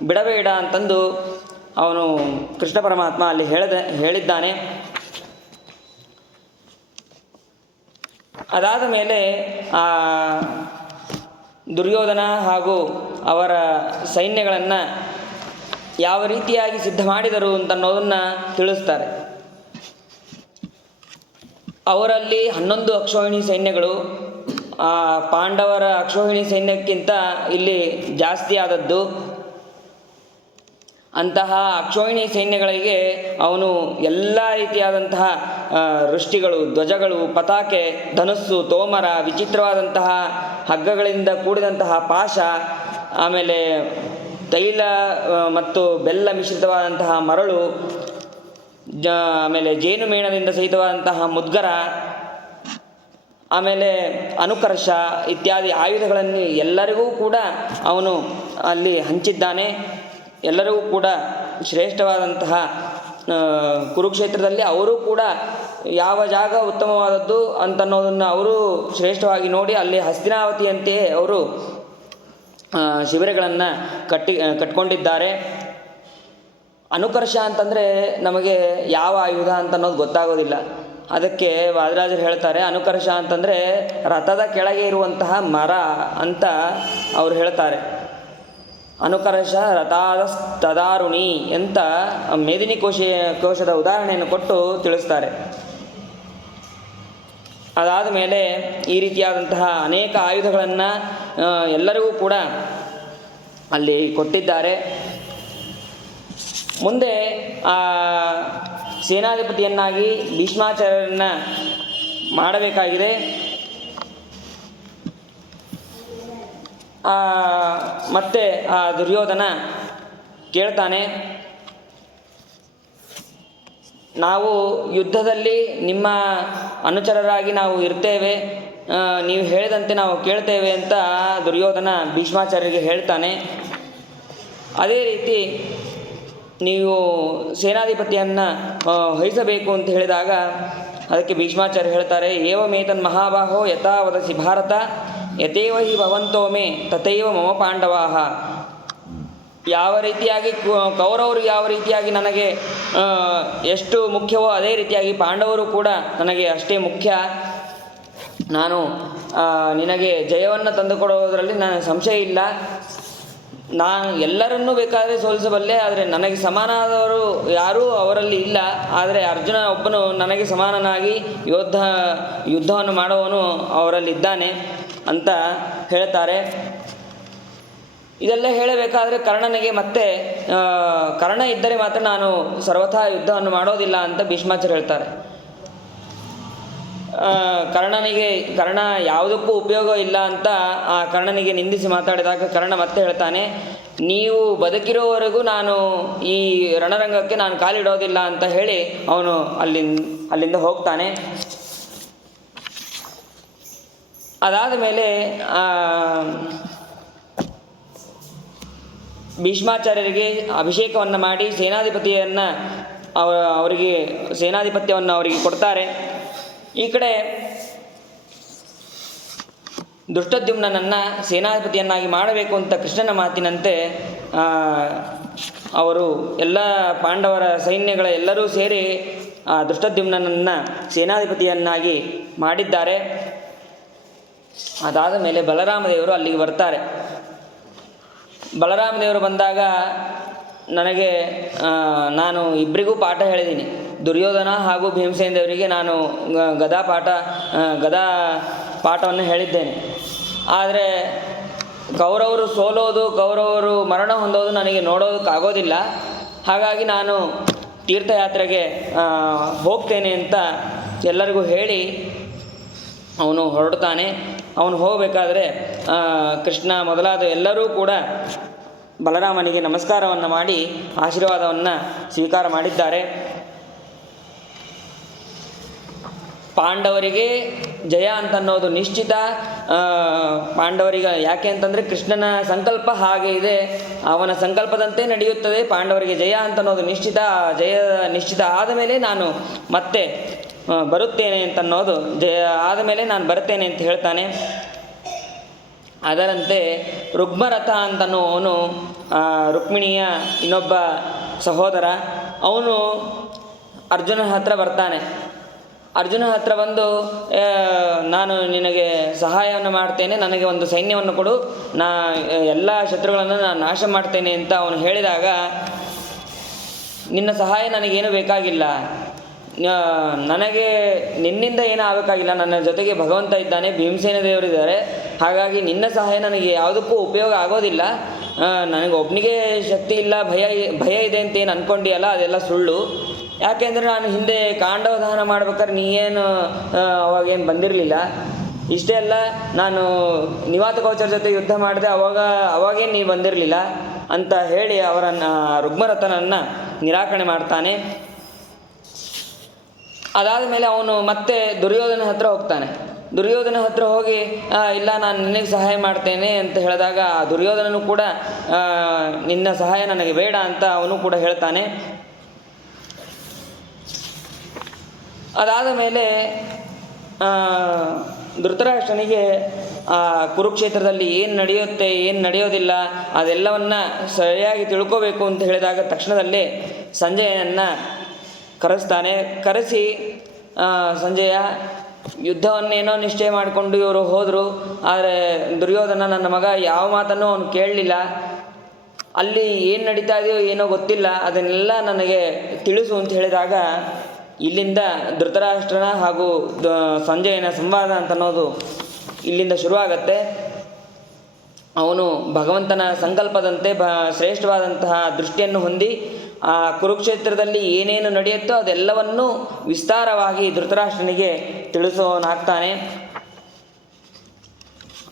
ಬಿಡಬೇಡ ಅಂತಂದು ಅವನು ಕೃಷ್ಣ ಪರಮಾತ್ಮ ಅಲ್ಲಿ ಹೇಳಿದ್ದಾನೆ. ಅದಾದ ಮೇಲೆ ದುರ್ಯೋಧನ ಹಾಗೂ ಅವರ ಸೈನ್ಯಗಳನ್ನು ಯಾವ ರೀತಿಯಾಗಿ ಸಿದ್ಧ ಮಾಡಿದರು ಅಂತನ್ನೋದನ್ನು ತಿಳಿಸ್ತಾರೆ. ಅವರಲ್ಲಿ 11 ಅಕ್ಷೋಹಿಣಿ ಸೈನ್ಯಗಳು, ಪಾಂಡವರ ಅಕ್ಷೋಹಿಣಿ ಸೈನ್ಯಕ್ಕಿಂತ ಇಲ್ಲಿ ಜಾಸ್ತಿ ಆದದ್ದು. ಅಂತಹ ಅಕ್ಷೋಹಿಣಿ ಸೈನ್ಯಗಳಿಗೆ ಅವನು ಎಲ್ಲ ರೀತಿಯಾದಂತಹ ವೃಷ್ಟಿಗಳು, ಧ್ವಜಗಳು, ಪತಾಕೆ, ಧನುಸ್ಸು, ತೋಮರ, ವಿಚಿತ್ರವಾದಂತಹ ಹಗ್ಗಗಳಿಂದ ಕೂಡಿದಂತಹ ಪಾಶ, ಆಮೇಲೆ ತೈಲ ಮತ್ತು ಬೆಲ್ಲ ಮಿಶ್ರಿತವಾದಂತಹ ಮರಳು, ಆಮೇಲೆ ಜೇನುಮೇಣದಿಂದ ಸಹಿತವಾದಂತಹ ಮುದ್ಗರ, ಆಮೇಲೆ ಅನುಕರ್ಷ ಇತ್ಯಾದಿ ಆಯುಧಗಳನ್ನು ಎಲ್ಲರಿಗೂ ಕೂಡ ಅವನು ಅಲ್ಲಿ ಹಂಚಿದ್ದಾನೆ. ಎಲ್ಲರಿಗೂ ಕೂಡ ಶ್ರೇಷ್ಠವಾದಂತಹ ಕುರುಕ್ಷೇತ್ರದಲ್ಲಿ ಅವರು ಕೂಡ ಯಾವ ಜಾಗ ಉತ್ತಮವಾದದ್ದು ಅಂತನ್ನೋದನ್ನು ಅವರು ಶ್ರೇಷ್ಠವಾಗಿ ನೋಡಿ ಅಲ್ಲಿ ಹಸ್ತಿನಾವತಿಯಂತೆಯೇ ಅವರು ಶಿಬಿರಗಳನ್ನು ಕಟ್ಕೊಂಡಿದ್ದಾರೆ. ಅನುಕರ್ಷ ಅಂತಂದರೆ ನಮಗೆ ಯಾವ ಆಯುಧ ಅಂತನ್ನೋದು ಗೊತ್ತಾಗೋದಿಲ್ಲ. ಅದಕ್ಕೆ ವಾದರಾಜರು ಹೇಳ್ತಾರೆ, ಅನುಕರ್ಷ ಅಂತಂದರೆ ರಥದ ಕೆಳಗೆ ಇರುವಂತಹ ಮರ ಅಂತ ಅವರು ಹೇಳ್ತಾರೆ. ಅನುಕರ್ಷ ರಥಾದಸ್ತದಾರುಣಿ ಅಂತ ಮೇದಿನಿ ಕೋಶದ ಉದಾಹರಣೆಯನ್ನು ಕೊಟ್ಟು ತಿಳಿಸ್ತಾರೆ. ಅದಾದ ಮೇಲೆ ಈ ರೀತಿಯಾದಂತಹ ಅನೇಕ ಆಯುಧಗಳನ್ನು ಎಲ್ಲರಿಗೂ ಕೂಡ ಅಲ್ಲಿ ಕೊಟ್ಟಿದ್ದಾರೆ. ಮುಂದೆ ಸೇನಾಧಿಪತಿಯನ್ನಾಗಿ ಭೀಷ್ಮಾಚಾರ್ಯರನ್ನು ಮಾಡಬೇಕಾಗಿದೆ. ಮತ್ತೆ ದುರ್ಯೋಧನ ಕೇಳ್ತಾನೆ, ನಾವು ಯುದ್ಧದಲ್ಲಿ ನಿಮ್ಮ ಅನುಚರರಾಗಿ ನಾವು ಇರ್ತೇವೆ, ನೀವು ಹೇಳಿದಂತೆ ನಾವು ಕೇಳ್ತೇವೆ ಅಂತ ದುರ್ಯೋಧನ ಭೀಷ್ಮಾಚಾರ್ಯರಿಗೆ ಹೇಳ್ತಾನೆ. ಅದೇ ರೀತಿ ನೀವು ಸೇನಾಧಿಪತಿಯನ್ನು ವಹಿಸಬೇಕು ಅಂತ ಹೇಳಿದಾಗ ಅದಕ್ಕೆ ಭೀಷ್ಮಾಚಾರ್ಯ ಹೇಳ್ತಾರೆ, ಏವಮೇತನ್ ಮಹಾಬಾಹೋ ಯಥಾ ವದಸಿ ಭಾರತ ಯಥೇವ ಹಿ ಭವಂತೋ ಮೇ ತಥೈವ ಮಮ ಪಾಂಡವಾಹ. ಯಾವ ರೀತಿಯಾಗಿ ಕೌರವರು ಯಾವ ರೀತಿಯಾಗಿ ನನಗೆ ಎಷ್ಟು ಮುಖ್ಯವೋ ಅದೇ ರೀತಿಯಾಗಿ ಪಾಂಡವರು ಕೂಡ ನನಗೆ ಅಷ್ಟೇ ಮುಖ್ಯ. ನಾನು ನಿನಗೆ ಜಯವನ್ನು ತಂದುಕೊಡುವುದರಲ್ಲಿ ನನಗೆ ಸಂಶಯ ಇಲ್ಲ. ನಾನು ಎಲ್ಲರನ್ನೂ ಬೇಕಾದರೆ ಸೋಲಿಸಬಲ್ಲೆ, ಆದರೆ ನನಗೆ ಸಮಾನವಾದವರು ಯಾರೂ ಅವರಲ್ಲಿ ಇಲ್ಲ. ಆದರೆ ಅರ್ಜುನ ಒಬ್ಬನು ನನಗೆ ಸಮಾನನಾಗಿ ಯುದ್ಧವನ್ನು ಮಾಡುವವನು ಅವರಲ್ಲಿದ್ದಾನೆ ಅಂತ ಹೇಳ್ತಾರೆ. ಇದೆಲ್ಲ ಹೇಳಬೇಕಾದ್ರೆ ಕರ್ಣನಿಗೆ ಮತ್ತೆ ಕರ್ಣ ಇದ್ದರೆ ಮಾತ್ರ ನಾನು ಸರ್ವಥಾ ಯುದ್ಧವನ್ನು ಮಾಡೋದಿಲ್ಲ ಅಂತ ಭೀಷ್ಮಾಚಾರ್ಯ ಹೇಳ್ತಾರೆ. ಕರ್ಣ ಯಾವುದಕ್ಕೂ ಉಪಯೋಗ ಇಲ್ಲ ಅಂತ ಆ ಕರ್ಣನಿಗೆ ನಿಂದಿಸಿ ಮಾತಾಡಿದಾಗ ಕರ್ಣ ಮತ್ತೆ ಹೇಳ್ತಾನೆ, ನೀವು ಬದುಕಿರೋವರೆಗೂ ನಾನು ಈ ರಣರಂಗಕ್ಕೆ ನಾನು ಕಾಲಿಡೋದಿಲ್ಲ ಅಂತ ಹೇಳಿ ಅವನು ಅಲ್ಲಿಂದ ಹೋಗ್ತಾನೆ. ಅದಾದ ಮೇಲೆ ಭೀಷ್ಮಾಚಾರ್ಯರಿಗೆ ಅಭಿಷೇಕವನ್ನು ಮಾಡಿ ಅವರಿಗೆ ಸೇನಾಧಿಪತ್ಯವನ್ನು ಅವರಿಗೆ ಕೊಡ್ತಾರೆ. ಈ ಕಡೆ ದುಷ್ಟದ್ಯುಮ್ನನನ್ನು ಸೇನಾಧಿಪತಿಯನ್ನಾಗಿ ಮಾಡಬೇಕು ಅಂತ ಕೃಷ್ಣನ ಮಾತಿನಂತೆ ಅವರು ಎಲ್ಲ ಪಾಂಡವರ ಸೈನ್ಯಗಳ ಎಲ್ಲರೂ ಸೇರಿ ದುಷ್ಟದ್ಯುಮ್ನನನ್ನು ಸೇನಾಧಿಪತಿಯನ್ನಾಗಿ ಮಾಡಿದ್ದಾರೆ. ಅದಾದ ಮೇಲೆ ಬಲರಾಮದೇವರು ಅಲ್ಲಿಗೆ ಬರ್ತಾರೆ. ಬಲರಾಮದೇವರು ಬಂದಾಗ ನಾನು ಇಬ್ಬರಿಗೂ ಪಾಠ ಹೇಳಿದ್ದೀನಿ. ದುರ್ಯೋಧನ ಹಾಗೂ ಭೀಮಸೇನ ದೇವರಿಗೆ ನಾನು ಗದಾ ಪಾಠವನ್ನು ಹೇಳಿದ್ದೇನೆ. ಆದರೆ ಕೌರವರು ಸೋಲೋದು, ಕೌರವರು ಮರಣ ಹೊಂದೋದು ನನಗೆ ನೋಡೋದಕ್ಕಾಗೋದಿಲ್ಲ. ಹಾಗಾಗಿ ನಾನು ತೀರ್ಥಯಾತ್ರೆಗೆ ಹೋಗ್ತೇನೆ ಅಂತ ಎಲ್ಲರಿಗೂ ಹೇಳಿ ಅವನು ಹೊರಡ್ತಾನೆ. ಅವನು ಹೋಗಬೇಕಾದ್ರೆ ಕೃಷ್ಣ ಮೊದಲಾದ ಎಲ್ಲರೂ ಕೂಡ ಬಲರಾಮನಿಗೆ ನಮಸ್ಕಾರವನ್ನು ಮಾಡಿ ಆಶೀರ್ವಾದವನ್ನು ಸ್ವೀಕಾರ ಮಾಡಿದ್ದಾರೆ. ಪಾಂಡವರಿಗೆ ಜಯ ಅಂತನ್ನೋದು ನಿಶ್ಚಿತ. ಪಾಂಡವರಿಗೆ ಯಾಕೆ ಅಂತಂದರೆ ಕೃಷ್ಣನ ಸಂಕಲ್ಪ ಹಾಗೆ ಇದೆ, ಅವನ ಸಂಕಲ್ಪದಂತೆ ನಡೆಯುತ್ತದೆ. ಪಾಂಡವರಿಗೆ ಜಯ ಅಂತನ್ನೋದು ನಿಶ್ಚಿತ. ಜಯ ನಿಶ್ಚಿತ ಆದ ಮೇಲೆ ನಾನು ಮತ್ತೆ ಬರುತ್ತೇನೆ ಅಂತನ್ನೋದು, ಜಯ ಆದ ಮೇಲೆ ನಾನು ಬರುತ್ತೇನೆ ಅಂತ ಹೇಳ್ತಾನೆ. ಅದರಂತೆ ರುಗ್ಮರಥ ಅಂತನ್ನುವವನು ರುಕ್ಮಿಣಿಯ ಇನ್ನೊಬ್ಬ ಸಹೋದರ. ಅವನು ಅರ್ಜುನನ ಹತ್ರ ಬರ್ತಾನೆ. ಅರ್ಜುನ ಹತ್ರ ಬಂದು, ನಾನು ನಿನಗೆ ಸಹಾಯವನ್ನು ಮಾಡ್ತೇನೆ, ನನಗೆ ಒಂದು ಸೈನ್ಯವನ್ನು ಕೊಡು, ಎಲ್ಲ ಶತ್ರುಗಳನ್ನು ನಾನು ನಾಶ ಮಾಡ್ತೇನೆ ಅಂತ ಅವನು ಹೇಳಿದಾಗ, ನಿನ್ನ ಸಹಾಯ ನನಗೇನು ಬೇಕಾಗಿಲ್ಲ, ನನಗೆ ನಿನ್ನಿಂದ ಏನೂ ಆಗಬೇಕಾಗಿಲ್ಲ, ನನ್ನ ಜೊತೆಗೆ ಭಗವಂತ ಇದ್ದಾನೆ, ಭೀಮಸೇನ ದೇವರಿದ್ದಾರೆ, ಹಾಗಾಗಿ ನಿನ್ನ ಸಹಾಯ ನನಗೆ ಯಾವುದಕ್ಕೂ ಉಪಯೋಗ ಆಗೋದಿಲ್ಲ. ನನಗೆ ಒಬ್ಬನಿಗೆ ಶಕ್ತಿ ಇಲ್ಲ, ಭಯ ಇದೆ ಅಂತ ಏನು ಅಂದ್ಕೊಂಡಿಯಲ್ಲ, ಅದೆಲ್ಲ ಸುಳ್ಳು. ಯಾಕೆಂದರೆ ನಾನು ಹಿಂದೆ ಕಾಂಡವ ದಹನ ಮಾಡ್ಬೇಕಾದ್ರೆ ನೀನು ಅವಾಗೇನು ಬಂದಿರಲಿಲ್ಲ. ಇಷ್ಟೇ ಅಲ್ಲ, ನಾನು ನಿವಾತ ಕವಚರ ಜೊತೆ ಯುದ್ಧ ಮಾಡಿದೆ, ಅವಾಗೇನು ನೀವು ಬಂದಿರಲಿಲ್ಲ ಅಂತ ಹೇಳಿ ಅವರನ್ನು ರುಗ್ಮರಥನನ್ನು ನಿರಾಕರಣೆ ಮಾಡ್ತಾನೆ. ಅದಾದ ಮೇಲೆ ಅವನು ಮತ್ತೆ ದುರ್ಯೋಧನ ಹತ್ರ ಹೋಗ್ತಾನೆ. ದುರ್ಯೋಧನ ಹತ್ರ ಹೋಗಿ, ಇಲ್ಲ ನಾನು ನಿನಗೆ ಸಹಾಯ ಮಾಡ್ತೇನೆ ಅಂತ ಹೇಳಿದಾಗ ದುರ್ಯೋಧನನು ಕೂಡ ನಿನ್ನ ಸಹಾಯ ನನಗೆ ಬೇಡ ಅಂತ ಅವನು ಕೂಡ ಹೇಳ್ತಾನೆ. ಅದಾದ ಮೇಲೆ ಧೃತರಾಷ್ಟ್ರನಿಗೆ ಕುರುಕ್ಷೇತ್ರದಲ್ಲಿ ಏನು ನಡೆಯುತ್ತೆ, ಏನು ನಡೆಯೋದಿಲ್ಲ ಅದೆಲ್ಲವನ್ನು ಸರಿಯಾಗಿ ತಿಳ್ಕೋಬೇಕು ಅಂತ ಹೇಳಿದಾಗ ತಕ್ಷಣದಲ್ಲೇ ಸಂಜಯನನ್ನು ಕರೆಸ್ತಾನೆ. ಕರೆಸಿ, ಸಂಜಯ, ಯುದ್ಧವನ್ನೇನೋ ನಿಶ್ಚಯ ಮಾಡಿಕೊಂಡು ಇವರು ಹೋದರು, ಆದರೆ ದುರ್ಯೋಧನ ನನ್ನ ಮಗ ಯಾವ ಮಾತನ್ನು ಅವನು ಕೇಳಲಿಲ್ಲ, ಅಲ್ಲಿ ಏನು ನಡೀತಾ ಇದೆಯೋ ಏನೋ ಗೊತ್ತಿಲ್ಲ, ಅದನ್ನೆಲ್ಲ ನನಗೆ ತಿಳಿಸು ಅಂತ ಹೇಳಿದಾಗ ಇಲ್ಲಿಂದ ಧೃತರಾಷ್ಟ್ರನ ಹಾಗೂ ಸಂಜಯನ ಸಂವಾದ ಅಂತನ್ನೋದು ಇಲ್ಲಿಂದ ಶುರುವಾಗತ್ತೆ. ಅವನು ಭಗವಂತನ ಸಂಕಲ್ಪದಂತೆ ಶ್ರೇಷ್ಠವಾದಂತಹ ದೃಷ್ಟಿಯನ್ನು ಹೊಂದಿ ಆ ಕುರುಕ್ಷೇತ್ರದಲ್ಲಿ ಏನೇನು ನಡೆಯುತ್ತೋ ಅದೆಲ್ಲವನ್ನೂ ವಿಸ್ತಾರವಾಗಿ ಧೃತರಾಷ್ಟ್ರನಿಗೆ ತಿಳಿಸೋನಾಗ್ತಾನೆ.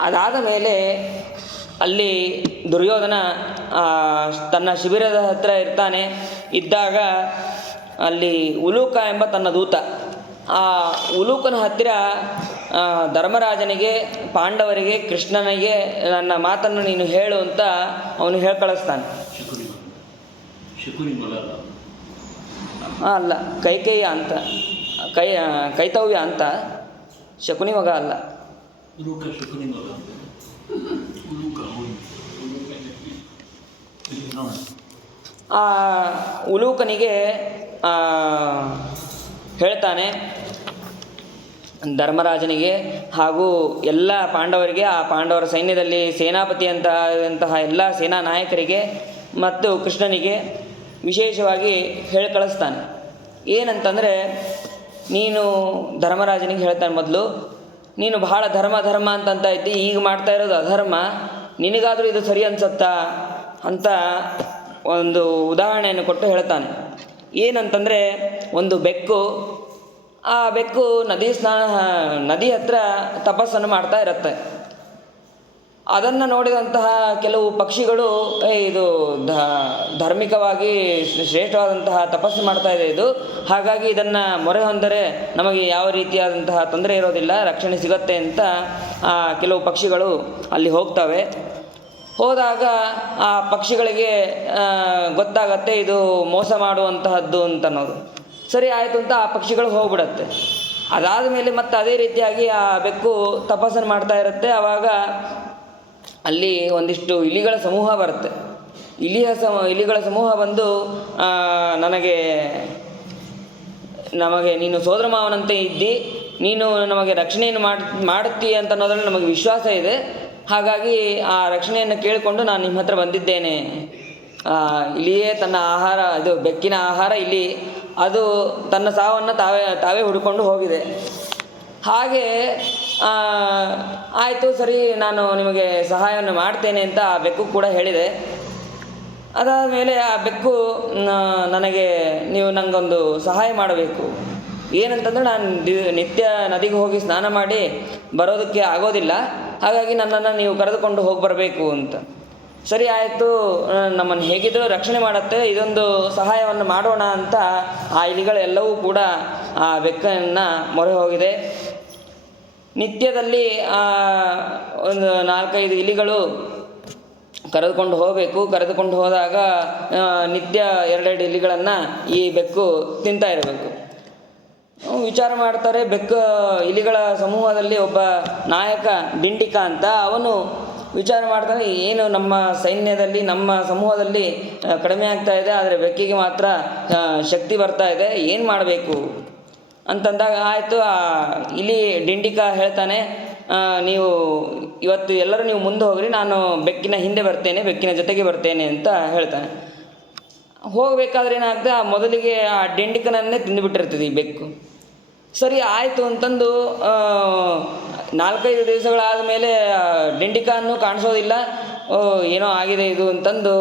ಅದಾದ ಮೇಲೆ ಅಲ್ಲಿ ದುರ್ಯೋಧನ ತನ್ನ ಶಿಬಿರದ ಹತ್ರ ಇದ್ದಾಗ ಅಲ್ಲಿ ಉಲೂಕ ಎಂಬ ತನ್ನ ದೂತ, ಆ ಉಲೂಕನ ಹತ್ತಿರ ಧರ್ಮರಾಜನಿಗೆ, ಪಾಂಡವರಿಗೆ, ಕೃಷ್ಣನಿಗೆ ನನ್ನ ಮಾತನ್ನು ನೀನು ಹೇಳು ಅಂತ ಅವನು ಹೇಳಿ ಕಳಿಸ್ತಾನೆ. ಅಲ್ಲ, ಕೈಕೇಯ ಅಂತ, ಕೈತವ್ಯ ಅಂತ, ಶಕುನಿ ಮಗ ಅಲ್ಲ. ಆ ಉಲೂಕನಿಗೆ ಹೇಳ್ತಾನೆ, ಧರ್ಮರಾಜನಿಗೆ ಹಾಗೂ ಎಲ್ಲ ಪಾಂಡವರಿಗೆ, ಆ ಪಾಂಡವರ ಸೈನ್ಯದಲ್ಲಿ ಸೇನಾಪತಿ ಅಂತಹ ಎಲ್ಲ ಸೇನಾ ನಾಯಕರಿಗೆ ಮತ್ತು ಕೃಷ್ಣನಿಗೆ ವಿಶೇಷವಾಗಿ ಹೇಳಿ ಕಳಿಸ್ತಾನೆ. ಏನಂತಂದರೆ, ನೀನು ಧರ್ಮರಾಜನಿಗೆ ಹೇಳ್ತಾನೆ ಮೊದಲು, ನೀನು ಬಹಳ ಧರ್ಮ ಅಂತ ಇದ್ದಿ, ಈಗ ಮಾಡ್ತಾ ಇರೋದು ಅಧರ್ಮ, ನಿನಗಾದರೂ ಇದು ಸರಿ ಅನ್ಸತ್ತಾ ಅಂತ ಒಂದು ಉದಾಹರಣೆಯನ್ನು ಕೊಟ್ಟು ಹೇಳ್ತಾನೆ. ಏನಂತಂದರೆ, ಒಂದು ಬೆಕ್ಕು, ಆ ಬೆಕ್ಕು ನದಿ ಹತ್ರ ತಪಸ್ಸನ್ನು ಮಾಡ್ತಾ ಇರುತ್ತೆ. ಅದನ್ನು ನೋಡಿದಂತಹ ಕೆಲವು ಪಕ್ಷಿಗಳು, ಇದು ಧಾರ್ಮಿಕವಾಗಿ ಶ್ರೇಷ್ಠವಾದಂತಹ ತಪಸ್ಸು ಮಾಡ್ತಾ ಇದೆ ಇದು, ಹಾಗಾಗಿ ಇದನ್ನು ಮೊರೆ ಹೊಂದರೆ ನಮಗೆ ಯಾವ ರೀತಿಯಾದಂತಹ ತೊಂದರೆ ಇರೋದಿಲ್ಲ, ರಕ್ಷಣೆ ಸಿಗತ್ತೆ ಅಂತ ಕೆಲವು ಪಕ್ಷಿಗಳು ಅಲ್ಲಿ ಹೋಗ್ತವೆ. ಹೋದಾಗ ಆ ಪಕ್ಷಿಗಳಿಗೆ ಗೊತ್ತಾಗತ್ತೆ ಇದು ಮೋಸ ಮಾಡುವಂತಹದ್ದು ಅಂತನ್ನೋದು. ಸರಿ ಆಯಿತು ಅಂತ ಆ ಪಕ್ಷಿಗಳು ಹೋಗ್ಬಿಡತ್ತೆ. ಅದಾದ ಮೇಲೆ ಮತ್ತೆ ಅದೇ ರೀತಿಯಾಗಿ ಆ ಬೆಕ್ಕು ತಪಸ್ಸನ್ನು ಮಾಡ್ತಾ ಇರುತ್ತೆ. ಆವಾಗ ಅಲ್ಲಿ ಒಂದಿಷ್ಟು ಇಲಿಗಳ ಸಮೂಹ ಬರುತ್ತೆ. ಇಲಿಗಳ ಸಮೂಹ ಬಂದು ನಮಗೆ ನೀನು ಸೋದರ ಮಾವನಂತೆ ಇದ್ದಿ, ನೀನು ನಮಗೆ ರಕ್ಷಣೆಯನ್ನು ಮಾಡುತ್ತೀ ಅಂತ ಅನ್ನೋದ್ರಲ್ಲಿ ನಮಗೆ ವಿಶ್ವಾಸ ಇದೆ, ಹಾಗಾಗಿ ಆ ರಕ್ಷಣೆಯನ್ನು ಕೇಳಿಕೊಂಡು ನಾನು ನಿಮ್ಮ ಹತ್ರ ಬಂದಿದ್ದೇನೆ. ಇಲಿಯೇ ತನ್ನ ಆಹಾರ, ಇದು ಬೆಕ್ಕಿನ ಆಹಾರ ಇಲಿ, ಅದು ತನ್ನ ಸಾವನ್ನು ತಾವೇ ಹುಡುಕೊಂಡು ಹೋಗಿದೆ. ಹಾಗೆ ಆಯಿತು ಸರಿ, ನಾನು ನಿಮಗೆ ಸಹಾಯವನ್ನು ಮಾಡ್ತೇನೆ ಅಂತ ಆ ಬೆಕ್ಕು ಕೂಡ ಹೇಳಿದೆ. ಅದಾದ ಮೇಲೆ ಆ ಬೆಕ್ಕು ನೀವು ನನಗೊಂದು ಸಹಾಯ ಮಾಡಬೇಕು. ಏನಂತಂದರೆ, ನಾನು ನಿತ್ಯ ನದಿಗೆ ಹೋಗಿ ಸ್ನಾನ ಮಾಡಿ ಬರೋದಕ್ಕೆ ಆಗೋದಿಲ್ಲ, ಹಾಗಾಗಿ ನನ್ನನ್ನು ನೀವು ಕರೆದುಕೊಂಡು ಹೋಗಿ ಬರಬೇಕು ಅಂತ. ಸರಿ ಆಯಿತು, ನಮ್ಮನ್ನು ಹೇಗಿದ್ದರೂ ರಕ್ಷಣೆ ಮಾಡುತ್ತೆ, ಇದೊಂದು ಸಹಾಯವನ್ನು ಮಾಡೋಣ ಅಂತ ಆ ಇಲಿಗಳೆಲ್ಲವೂ ಕೂಡ ಆ ಬೆಕ್ಕನ್ನು ಮೊರೆ ಹೋಗಿದೆ. ನಿತ್ಯದಲ್ಲಿ ಒಂದು 4-5 ಇಲಿಗಳು ಕರೆದುಕೊಂಡು ಹೋಗಬೇಕು. ಕರೆದುಕೊಂಡು ಹೋದಾಗ ನಿತ್ಯ 2 ಇಲಿಗಳನ್ನು ಈ ಬೆಕ್ಕು ತಿಂತಾ ಇರಬೇಕು. ವಿಚಾರ ಮಾಡ್ತಾರೆ. ಇಲಿಗಳ ಸಮೂಹದಲ್ಲಿ ಒಬ್ಬ ನಾಯಕ ಡಿಂಡಿಕ ಅಂತ, ಅವನು ವಿಚಾರ ಮಾಡ್ತಾನೆ, ಏನು ನಮ್ಮ ಸೈನ್ಯದಲ್ಲಿ, ನಮ್ಮ ಸಮೂಹದಲ್ಲಿ ಕಡಿಮೆ ಆಗ್ತಾ ಇದೆ, ಆದರೆ ಬೆಕ್ಕಿಗೆ ಮಾತ್ರ ಶಕ್ತಿ ಬರ್ತಾ ಇದೆ, ಏನು ಮಾಡಬೇಕು ಅಂತಂದಾಗ, ಆಯಿತು ಆ ಇಲಿ ಡಿಂಡಿಕ ಹೇಳ್ತಾನೆ, ನೀವು ಇವತ್ತು ಎಲ್ಲರೂ ನೀವು ಮುಂದೆ ಹೋಗ್ರಿ, ನಾನು ಬೆಕ್ಕಿನ ಹಿಂದೆ ಬರ್ತೇನೆ, ಬೆಕ್ಕಿನ ಜೊತೆಗೆ ಬರ್ತೇನೆ ಅಂತ ಹೇಳ್ತಾನೆ. ಹೋಗಬೇಕಾದ್ರೆ ಏನಾಗ್ತದೆ, ಮೊದಲಿಗೆ ಆ ಡಿಂಡಿಕನನ್ನೇ ತಿಂದುಬಿಟ್ಟಿರ್ತದೆ ಈ ಬೆಕ್ಕು. ಸರಿ ಆಯಿತು ಅಂತಂದು 4-5 ದಿವಸಗಳಾದ ಮೇಲೆ ಡಿಂಡಿಕನ್ನು ಕಾಣಿಸೋದಿಲ್ಲ. ಏನೋ ಆಗಿದೆ ಇದು ಅಂತಂದು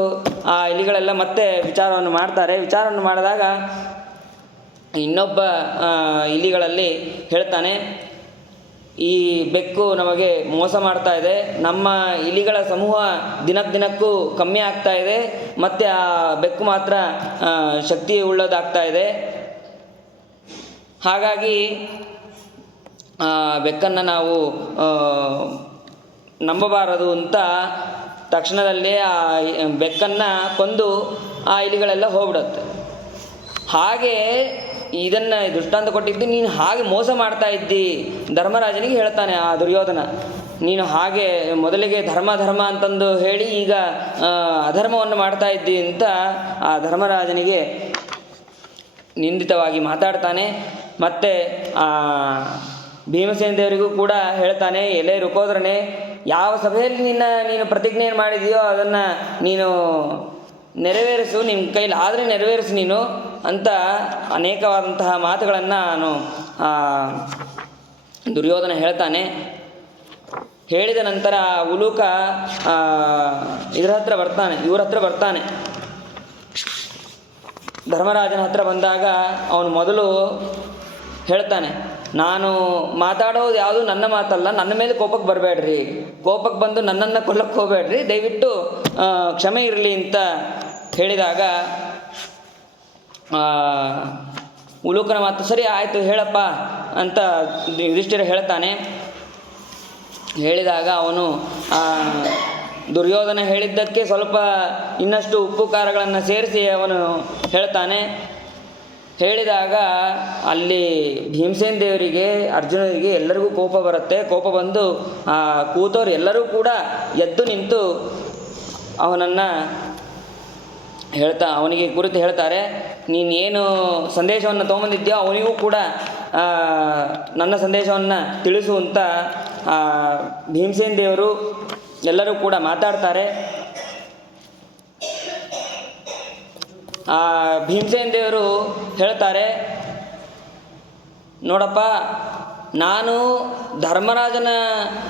ಆ ಇಲಿಗಳೆಲ್ಲ ಮತ್ತೆ ವಿಚಾರವನ್ನು ಮಾಡ್ತಾರೆ. ವಿಚಾರವನ್ನು ಮಾಡಿದಾಗ ಇನ್ನೊಬ್ಬ ಇಲಿಗಳಲ್ಲಿ ಹೇಳ್ತಾನೆ, ಈ ಬೆಕ್ಕು ನಮಗೆ ಮೋಸ ಮಾಡ್ತಾ ಇದೆ, ನಮ್ಮ ಇಲಿಗಳ ಸಮೂಹ ದಿನಕ್ಕೂ ಕಮ್ಮಿ ಆಗ್ತಾ ಇದೆ, ಮತ್ತು ಆ ಬೆಕ್ಕು ಮಾತ್ರ ಶಕ್ತಿ ಉಳ್ಳದಾಗ್ತಾ ಇದೆ, ಹಾಗಾಗಿ ಬೆಕ್ಕನ್ನು ನಾವು ನಂಬಬಾರದು ಅಂತ ತಕ್ಷಣದಲ್ಲೇ ಆ ಬೆಕ್ಕನ್ನು ಕೊಂದು ಆ ಇಲಿಗಳೆಲ್ಲ ಹೋಗ್ಬಿಡುತ್ತೆ. ಹಾಗೆ ಇದನ್ನು ದೃಷ್ಟಾಂತ ಕೊಟ್ಟಿದ್ದು, ನೀನು ಹಾಗೆ ಮೋಸ ಮಾಡ್ತಾ ಇದ್ದಿ ಧರ್ಮರಾಜನಿಗೆ ಹೇಳ್ತಾನೆ ಆ ದುರ್ಯೋಧನ. ನೀನು ಹಾಗೆ ಮೊದಲಿಗೆ ಧರ್ಮ ಅಂತಂದು ಹೇಳಿ ಈಗ ಅಧರ್ಮವನ್ನು ಮಾಡ್ತಾ ಇದ್ದಿ ಅಂತ ಆ ಧರ್ಮರಾಜನಿಗೆ ನಿಂದಿತವಾಗಿ ಮಾತಾಡ್ತಾನೆ. ಮತ್ತು ಭೀಮಸೇನ ದೇವರಿಗೂ ಕೂಡ ಹೇಳ್ತಾನೆ, ಎಲೆ ರುಕೋದ್ರನೇ, ಯಾವ ಸಭೆಯಲ್ಲಿ ನೀನು ಪ್ರತಿಜ್ಞೆಯನ್ನು ಮಾಡಿದೆಯೋ ಅದನ್ನು ನೀನು ನೆರವೇರಿಸು, ನಿಮ್ಮ ಕೈಲಿ ಆದರೆ ನೆರವೇರಿಸು ನೀನು ಅಂತ ಅನೇಕವಾದಂತಹ ಮಾತುಗಳನ್ನು ದುರ್ಯೋಧನ ಹೇಳ್ತಾನೆ. ಹೇಳಿದ ನಂತರ ಉಲೂಕ ಇವ್ರ ಹತ್ರ ಬರ್ತಾನೆ. ಧರ್ಮರಾಜನ ಹತ್ರ ಬಂದಾಗ ಅವನು ಮೊದಲು ಹೇಳ್ತಾನೆ, ನಾನು ಮಾತಾಡೋದು ಯಾವುದು ನನ್ನ ಮಾತಲ್ಲ, ನನ್ನ ಮೇಲೆ ಕೋಪಕ್ಕೆ ಬರಬೇಡ್ರಿ, ಕೋಪಕ್ಕೆ ಬಂದು ನನ್ನನ್ನು ಕೊಲ್ಲಕ್ಕೆ ಹೋಗಬೇಡ್ರಿ, ದಯವಿಟ್ಟು ಕ್ಷಮೆ ಇರಲಿ ಅಂತ ಹೇಳಿದಾಗ ಉಲೂಕನ ಮಾತು ಸರಿ ಆಯಿತು ಹೇಳಪ್ಪ ಅಂತ ಯುಧಿಷ್ಠಿರ ಹೇಳ್ತಾನೆ. ಹೇಳಿದಾಗ ಅವನು ದುರ್ಯೋಧನ ಹೇಳಿದ್ದಕ್ಕೆ ಸ್ವಲ್ಪ ಇನ್ನಷ್ಟು ಉಪ್ಪು ಖಾರಗಳನ್ನು ಸೇರಿಸಿ ಅವನು ಹೇಳ್ತಾನೆ. ಹೇಳಿದಾಗ ಅಲ್ಲಿ ಭೀಮಸೇನ ದೇವರಿಗೆ, ಅರ್ಜುನರಿಗೆ ಎಲ್ಲರಿಗೂ ಕೋಪ ಬರುತ್ತೆ. ಕೋಪ ಬಂದು ಕೂತವ್ರು ಎಲ್ಲರೂ ಕೂಡ ಎದ್ದು ನಿಂತು ಅವನನ್ನು ಅವನಿಗೆ ಕುರಿತು ಹೇಳ್ತಾರೆ, ನೀನೇನು ಸಂದೇಶವನ್ನು ತೊಗೊಂಬಂದಿದ್ಯೋ ಅವನಿಗೂ ಕೂಡ ನನ್ನ ಸಂದೇಶವನ್ನು ತಿಳಿಸು ಅಂತ ಭೀಮಸೇನ ದೇವರು ಎಲ್ಲರೂ ಕೂಡ ಮಾತಾಡ್ತಾರೆ. ಭೀಮಸೇನ ದೇವರು ಹೇಳ್ತಾರೆ, ನೋಡಪ್ಪ, ನಾನು ಧರ್ಮರಾಜನ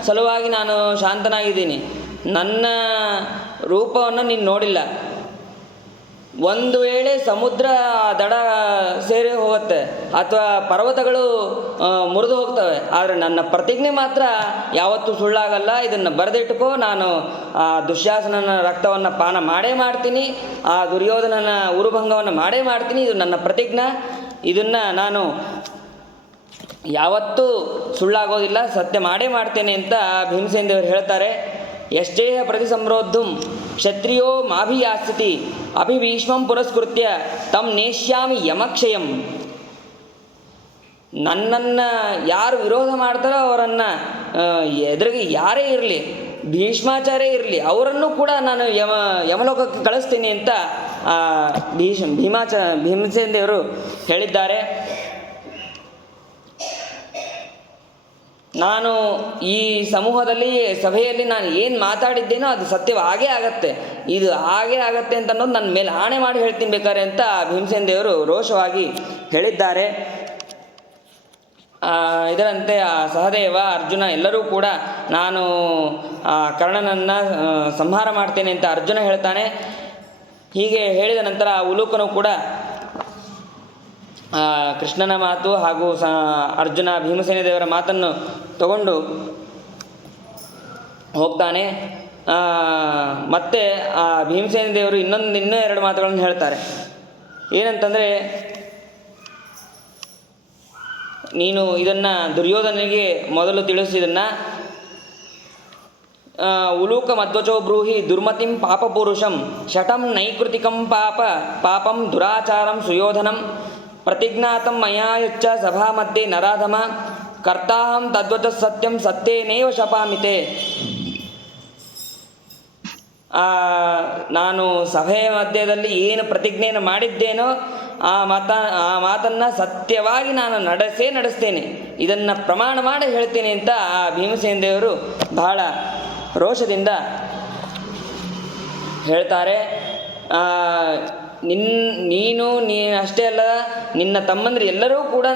ಸಲುವಾಗಿ ನಾನು ಶಾಂತನಾಗಿದ್ದೀನಿ. ನನ್ನ ರೂಪವನ್ನು ನೀನು ನೋಡಿಲ್ಲ. ಒಂದು ವೇಳೆ ಸಮುದ್ರ ದಡ ಸೇರಿ ಹೋಗುತ್ತೆ ಅಥವಾ ಪರ್ವತಗಳು ಮುರಿದು ಹೋಗ್ತವೆ, ಆದರೆ ನನ್ನ ಪ್ರತಿಜ್ಞೆ ಮಾತ್ರ ಯಾವತ್ತೂ ಸುಳ್ಳಾಗಲ್ಲ. ಇದನ್ನು ಬರೆದಿಟ್ಟುಕೋ. ನಾನು ಆ ದುಶ್ಯಾಸನನ ರಕ್ತವನ್ನು ಪಾನ ಮಾಡೇ ಮಾಡ್ತೀನಿ, ಆ ದುರ್ಯೋಧನನ ಉರುಭಂಗವನ್ನು ಮಾಡೇ ಮಾಡ್ತೀನಿ. ಇದು ನನ್ನ ಪ್ರತಿಜ್ಞೆ. ಇದನ್ನು ನಾನು ಯಾವತ್ತೂ ಸುಳ್ಳಾಗೋದಿಲ್ಲ, ಸತ್ಯ ಮಾಡೇ ಮಾಡ್ತೇನೆ ಅಂತ ಭೀಮಸೇನ ದೇವರು ಹೇಳ್ತಾರೆ. ಯಶ್ಚೇಹ ಪ್ರತಿ ಸಂರೋಧುಂ ಕ್ಷತ್ರಿಯೋ ಮಾಭಿಯಾಸ್ಯತಿ ಅಭಿಭೀಷ್ಮಂ ಪುರಸ್ಕೃತ್ಯ ತಂ ನೇಷ್ಯಾಮಿ ಯಮಕ್ಷಯಂ. ನನ್ನನ್ನು ಯಾರು ವಿರೋಧ ಮಾಡ್ತಾರೋ ಅವರನ್ನು ಎದುರಿಗೆ ಯಾರೇ ಇರಲಿ, ಭೀಷ್ಮಾಚಾರ್ಯ ಇರಲಿ, ಅವರನ್ನು ಕೂಡ ನಾನು ಯಮಲೋಕಕ್ಕೆ ಕಳಿಸ್ತೀನಿ ಅಂತ ಭೀಮಸೇನ ದೇವರು ಹೇಳಿದ್ದಾರೆ. ನಾನು ಈ ಸಮೂಹದಲ್ಲಿ ಸಭೆಯಲ್ಲಿ ನಾನು ಏನು ಮಾತಾಡಿದ್ದೇನೋ ಅದು ಸತ್ಯವಾಗೇ ಆಗತ್ತೆ, ಇದು ಹಾಗೇ ಆಗತ್ತೆ ಅಂತ ಅನ್ನೋದು ನನ್ನ ಮೇಲೆ ಆಣೆ ಮಾಡಿ ಹೇಳ್ತೀನಿ ಬೇಕಾರೆ ಅಂತ ಭೀಮಸೇನ ದೇವರು ರೋಷವಾಗಿ ಹೇಳಿದ್ದಾರೆ. ಇದರಂತೆ ಸಹದೇವ, ಅರ್ಜುನ ಎಲ್ಲರೂ ಕೂಡ ನಾನು ಕರ್ಣನನ್ನು ಸಂಹಾರ ಮಾಡ್ತೇನೆ ಅಂತ ಅರ್ಜುನ ಹೇಳ್ತಾನೆ. ಹೀಗೆ ಹೇಳಿದ ನಂತರ ಉಲೂಕನು ಕೂಡ ಕೃಷ್ಣನ ಮಾತು ಹಾಗೂ ಅರ್ಜುನ ಭೀಮಸೇನ ದೇವರ ಮಾತನ್ನು ತಗೊಂಡು ಹೋಗ್ತಾನೆ. ಮತ್ತೆ ಭೀಮಸೇನ ದೇವರು ಇನ್ನೂ ಎರಡು ಮಾತುಗಳನ್ನು ಹೇಳ್ತಾರೆ. ಏನಂತಂದರೆ, ನೀನು ಇದನ್ನು ದುರ್ಯೋಧನಿಗೆ ಮೊದಲು ತಿಳಿಸಿದನ್ನು ಉಲೂಕ ಮಧ್ವಚೋ ಬ್ರೂಹಿ ದುರ್ಮತಿಂ ಪಾಪಪುರುಷಂ ಶಟಂ ನೈಕೃತಿಕಂ ಪಾಪಂ ದುರಾಚಾರಂ ಸುಯೋಧನಂ ಪ್ರತಿಜ್ಞಾತಂ ಮಯಾ ಯಚ್ಚ ಸಭಾ ಮಧ್ಯೆ ನರಾಧಮ ಕರ್ತಾಹಂ ತದ್ವಚ ಸತ್ಯಂ ಸತ್ಯೇನೇವ ಶಪಾಮಿತೆ. ನಾನು ಸಭೆಯ ಮಧ್ಯದಲ್ಲಿ ಏನು ಪ್ರತಿಜ್ಞೆಯನ್ನು ಮಾಡಿದ್ದೇನೋ ಆ ಮಾತನ್ನು ಸತ್ಯವಾಗಿ ನಾನು ನಡೆಸ್ತೇನೆ, ಇದನ್ನು ಪ್ರಮಾಣ ಮಾಡಿ ಹೇಳ್ತೇನೆ ಅಂತ ಭೀಮಸೇನ ದೇವರು ಬಹಳ ರೋಷದಿಂದ ಹೇಳ್ತಾರೆ. ನೀನು ಅಷ್ಟೇ ಅಲ್ಲ, ನಿನ್ನ ತಮ್ಮಂದ್ರೆ ಎಲ್ಲರೂ ಕೂಡ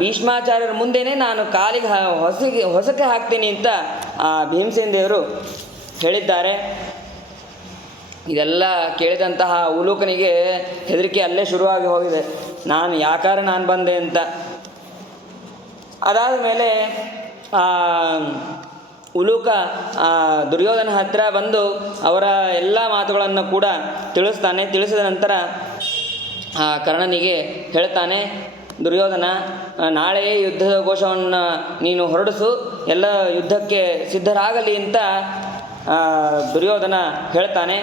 ಭೀಷ್ಮಾಚಾರ್ಯರ ಮುಂದೆನೇ ನಾನು ಕಾಲಿಗೆ ಹೊಸಕ್ಕೆ ಹಾಕ್ತೀನಿ ಅಂತ ಭೀಮಸೇನ ದೇವರು ಹೇಳಿದ್ದಾರೆ. ಇದೆಲ್ಲ ಕೇಳಿದಂತಹ ಉಲೂಕನಿಗೆ ಹೆದರಿಕೆ ಅಲ್ಲೇ ಶುರುವಾಗಿ ಹೋಗಿದೆ, ನಾನು ಬಂದೆ ಅಂತ. ಅದಾದ ಮೇಲೆ ಉಲೂಕ ದುರ್ಯೋಧನ ಹತ್ತಿರ ಬಂದು ಅವರ ಎಲ್ಲ ಮಾತುಗಳನ್ನು ಕೂಡ ತಿಳಿಸ್ತಾನೆ. ತಿಳಿಸಿದ ನಂತರ ಕರ್ಣನಿಗೆ ಹೇಳ್ತಾನೆ, ದುರ್ಯೋಧನ, ನಾಳೆಯೇ ಯುದ್ಧದ ಘೋಷವನ್ನು ನೀನು ಹೊರಡಿಸು, ಎಲ್ಲ ಯುದ್ಧಕ್ಕೆ ಸಿದ್ಧರಾಗಲಿ ಅಂತ ದುರ್ಯೋಧನ ಹೇಳ್ತಾನೆ.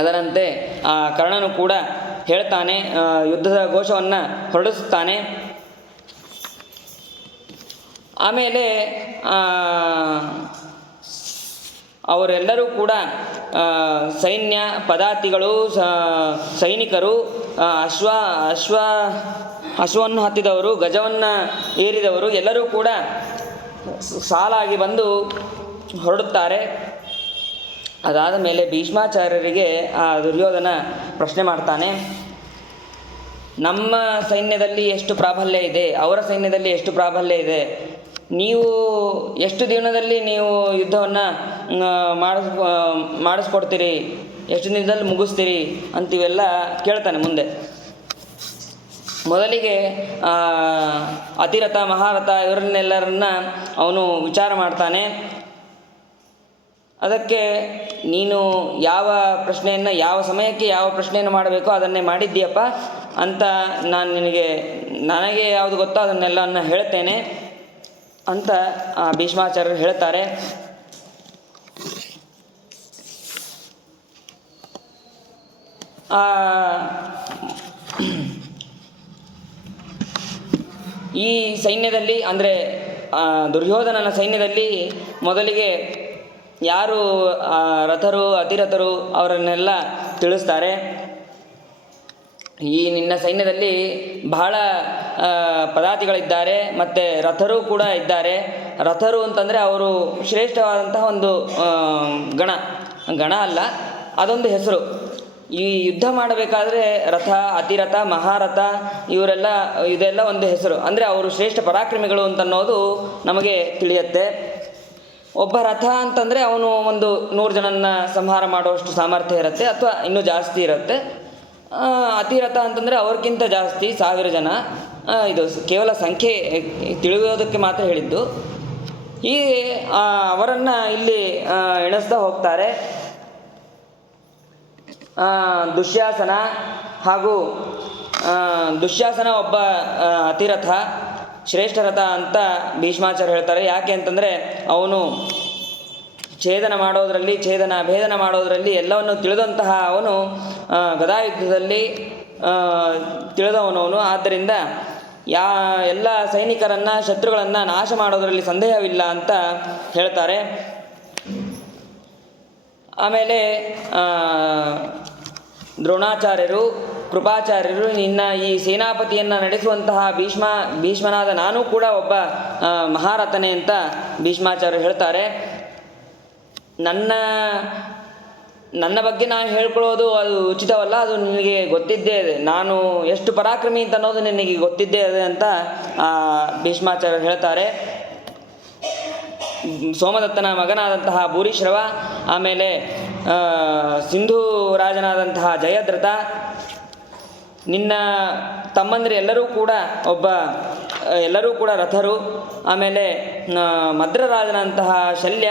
ಅದರಂತೆ ಕರ್ಣನು ಕೂಡ ಹೇಳ್ತಾನೆ, ಯುದ್ಧದ ಘೋಷವನ್ನು ಹೊರಡಿಸುತ್ತಾನೆ. ಆಮೇಲೆ ಅವರೆಲ್ಲರೂ ಕೂಡ ಸೈನ್ಯ ಪದಾತಿಗಳು, ಸೈನಿಕರು, ಅಶ್ವವನ್ನು ಹತ್ತಿದವರು, ಗಜವನ್ನು ಏರಿದವರು ಎಲ್ಲರೂ ಕೂಡ ಸಾಲಾಗಿ ಬಂದು ಹೊರಡುತ್ತಾರೆ. ಅದಾದ ಮೇಲೆ ಭೀಷ್ಮಾಚಾರ್ಯರಿಗೆ ದುರ್ಯೋಧನ ಪ್ರಶ್ನೆ ಮಾಡ್ತಾನೆ, ನಮ್ಮ ಸೈನ್ಯದಲ್ಲಿ ಎಷ್ಟು ಪ್ರಾಬಲ್ಯ ಇದೆ, ಅವರ ಸೈನ್ಯದಲ್ಲಿ ಎಷ್ಟು ಪ್ರಾಬಲ್ಯ ಇದೆ, ನೀವು ಎಷ್ಟು ದಿನದಲ್ಲಿ ನೀವು ಯುದ್ಧವನ್ನು ಮಾಡಿಸ್ಕೊಡ್ತೀರಿ, ಎಷ್ಟು ದಿನದಲ್ಲಿ ಮುಗಿಸ್ತೀರಿ ಅಂತಿವೆಲ್ಲ ಕೇಳ್ತಾನೆ. ಮುಂದೆ ಮೊದಲಿಗೆ ಅತಿರಥ ಮಹಾರಥ ಇವರನ್ನೆಲ್ಲರನ್ನ ಅವನು ವಿಚಾರ ಮಾಡ್ತಾನೆ. ಅದಕ್ಕೆ ನೀನು ಯಾವ ಪ್ರಶ್ನೆಯನ್ನು, ಯಾವ ಸಮಯಕ್ಕೆ ಯಾವ ಪ್ರಶ್ನೆಯನ್ನು ಮಾಡಬೇಕೋ ಅದನ್ನೇ ಮಾಡಿದ್ದೀಯಪ್ಪ ಅಂತ ನನಗೆ ಯಾವುದು ಗೊತ್ತೋ ಅದನ್ನೆಲ್ಲವನ್ನು ಹೇಳ್ತೇನೆ ಅಂತ ಭೀಷ್ಮಾಚಾರ್ಯರು ಹೇಳ್ತಾರೆ. ಈ ಸೈನ್ಯದಲ್ಲಿ ಅಂದರೆ ದುರ್ಯೋಧನನ ಸೈನ್ಯದಲ್ಲಿ ಮೊದಲಿಗೆ ಯಾರು ರಥರು ಅತಿರಥರು ಅವರನ್ನೆಲ್ಲ ತಿಳಿಸ್ತಾರೆ. ಈ ನಿನ್ನ ಸೈನ್ಯದಲ್ಲಿ ಬಹಳ ಪದಾತಿಗಳಿದ್ದಾರೆ, ಮತ್ತು ರಥರು ಕೂಡ ಇದ್ದಾರೆ. ರಥರು ಅಂತಂದರೆ ಅವರು ಶ್ರೇಷ್ಠವಾದಂತಹ ಒಂದು ಗಣ ಅಲ್ಲ, ಅದೊಂದು ಹೆಸರು. ಈ ಯುದ್ಧ ಮಾಡಬೇಕಾದ್ರೆ ರಥ, ಅತಿರಥ, ಮಹಾರಥ ಇದೆಲ್ಲ ಒಂದು ಹೆಸರು. ಅಂದರೆ ಅವರು ಶ್ರೇಷ್ಠ ಪರಾಕ್ರಮಿಗಳು ಅಂತನ್ನೋದು ನಮಗೆ ತಿಳಿಯುತ್ತೆ. ಒಬ್ಬ ರಥ ಅಂತಂದರೆ ಅವನು ಒಂದು 100 ಜನನ್ನ ಸಂಹಾರ ಮಾಡುವಷ್ಟು ಸಾಮರ್ಥ್ಯ ಇರುತ್ತೆ, ಅಥವಾ ಇನ್ನೂ ಜಾಸ್ತಿ ಇರುತ್ತೆ. ಅತಿರಥ ಅಂತಂದರೆ ಅವ್ರಿಗಿಂತ ಜಾಸ್ತಿ 1000 ಜನ. ಇದು ಕೇವಲ ಸಂಖ್ಯೆ ತಿಳಿಯೋದಕ್ಕೆ ಮಾತ್ರ ಹೇಳಿದ್ದು. ಹೀಗೆ ಅವರನ್ನು ಇಲ್ಲಿ ಎಣಿಸ್ತಾ ಹೋಗ್ತಾರೆ. ದುಶ್ಯಾಸನ ಒಬ್ಬ ಅತಿರಥ, ಶ್ರೇಷ್ಠ ರಥ ಅಂತ ಭೀಷ್ಮಾಚಾರ್ಯ ಹೇಳ್ತಾರೆ. ಯಾಕೆ ಅಂತಂದರೆ ಅವನು ಭೇದನ ಮಾಡೋದರಲ್ಲಿ ಎಲ್ಲವನ್ನು ತಿಳಿದಂತಹ ಅವನು, ಗದಾಯುದ್ಧದಲ್ಲಿ ತಿಳಿದವನವನು. ಆದ್ದರಿಂದ ಎಲ್ಲ ಸೈನಿಕರನ್ನು, ಶತ್ರುಗಳನ್ನು ನಾಶ ಮಾಡೋದರಲ್ಲಿ ಸಂದೇಹವಿಲ್ಲ ಅಂತ ಹೇಳ್ತಾರೆ. ಆಮೇಲೆ ದ್ರೋಣಾಚಾರ್ಯರು, ಕೃಪಾಚಾರ್ಯರು, ನಿನ್ನ ಈ ಸೇನಾಪತಿಯನ್ನು ನಡೆಸುವಂತಹ ಭೀಷ್ಮನಾದ ನಾನು ಕೂಡ ಒಬ್ಬ ಮಹಾರಥನೇ ಅಂತ ಭೀಷ್ಮಾಚಾರ್ಯರು ಹೇಳ್ತಾರೆ. ನನ್ನ ಬಗ್ಗೆ ನಾನು ಹೇಳ್ಕೊಳ್ಳೋದು ಅದು ಉಚಿತವಲ್ಲ, ಅದು ನಿನಗೆ ಗೊತ್ತಿದ್ದೇ ಇದೆ. ನಾನು ಎಷ್ಟು ಪರಾಕ್ರಮಿ ಅಂತ ಅನ್ನೋದು ನಿನಗೆ ಗೊತ್ತಿದ್ದೇ ಇದೆ ಅಂತ ಭೀಷ್ಮಾಚಾರ್ಯರು ಹೇಳ್ತಾರೆ. ಸೋಮದತ್ತನ ಮಗನಾದಂತಹ ಭೂರಿಶ್ರವ, ಆಮೇಲೆ ಸಿಂಧೂ ರಾಜನಾದಂತಹ ಜಯದ್ರಥ, ನಿನ್ನ ತಮ್ಮಂದಿರು ಎಲ್ಲರೂ ಕೂಡ ರಥರು. ಆಮೇಲೆ ಮದ್ರರಾಜನಂತಹ ಶಲ್ಯ,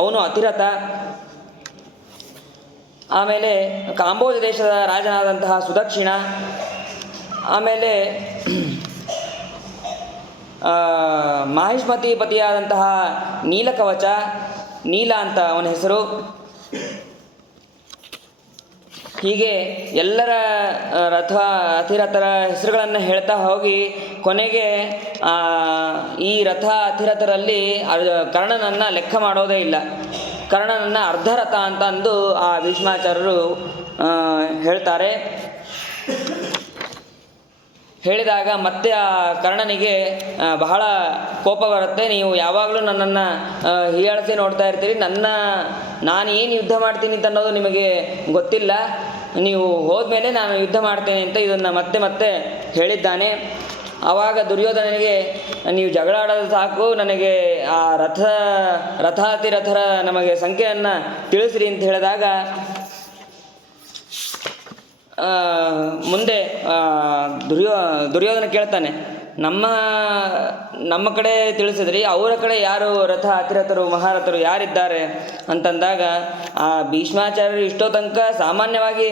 ಅವನು ಅತಿರಥ. ಆಮೇಲೆ ಕಾಂಬೋಜ ದೇಶದ ರಾಜನಾದಂತಹ ಸುದಕ್ಷಿಣ, ಆಮೇಲೆ ಮಾಹಿಷ್ಮತಿಪತಿಯಾದಂತಹ ನೀಲಕವಚ, ನೀಲ ಅಂತ ಅವನ ಹೆಸರು. ಹೀಗೆ ಎಲ್ಲರ ಅತಿರಥರ ಹೆಸರುಗಳನ್ನು ಹೇಳ್ತಾ ಹೋಗಿ ಕೊನೆಗೆ ಈ ಅತಿರಥರಲ್ಲಿ ಕರ್ಣನನ್ನು ಲೆಕ್ಕ ಮಾಡೋದೇ ಇಲ್ಲ. ಕರ್ಣನನ್ನು ಅರ್ಧರಥ ಅಂತ ಅಂದು ಆ ಭೀಷ್ಮಾಚಾರ್ಯರು ಹೇಳ್ತಾರೆ. ಹೇಳಿದಾಗ ಮತ್ತೆ ಆ ಕರ್ಣನಿಗೆ ಬಹಳ ಕೋಪ ಬರುತ್ತೆ. ನೀವು ಯಾವಾಗಲೂ ನನ್ನನ್ನು ಹೀಯಾಳಿಸಿ ನೋಡ್ತಾ ಇರ್ತೀರಿ, ನಾನು ಏನು ಯುದ್ಧ ಮಾಡ್ತೀನಿ ಅಂತ ಅನ್ನೋದು ನಿಮಗೆ ಗೊತ್ತಿಲ್ಲ. ನೀವು ಹೋದ್ಮೇಲೆ ನಾನು ಯುದ್ಧ ಮಾಡ್ತೇನೆ ಅಂತ ಇದನ್ನು ಮತ್ತೆ ಹೇಳಿದ್ದಾನೆ. ಆವಾಗ ದುರ್ಯೋಧನನಿಗೆ, ನೀವು ಜಗಳ ಆಡೋದು ಸಾಕು, ನನಗೆ ಆ ರಥಾತಿರಥರ ನಮಗೆ ಸಂಖ್ಯೆಯನ್ನು ತಿಳಿಸ್ರಿ ಅಂತ ಹೇಳಿದಾಗ ಮುಂದೆ ದುರ್ಯೋಧನ ಕೇಳ್ತಾನೆ, ನಮ್ಮ ಕಡೆ ತಿಳಿಸಿದ್ರಿ, ಅವರ ಕಡೆ ಯಾರು ಅತಿರಥರು ಮಹಾರಥರು ಯಾರಿದ್ದಾರೆ ಅಂತಂದಾಗ ಆ ಭೀಷ್ಮಾಚಾರ್ಯರು ಇಷ್ಟೋ ತನಕ ಸಾಮಾನ್ಯವಾಗಿ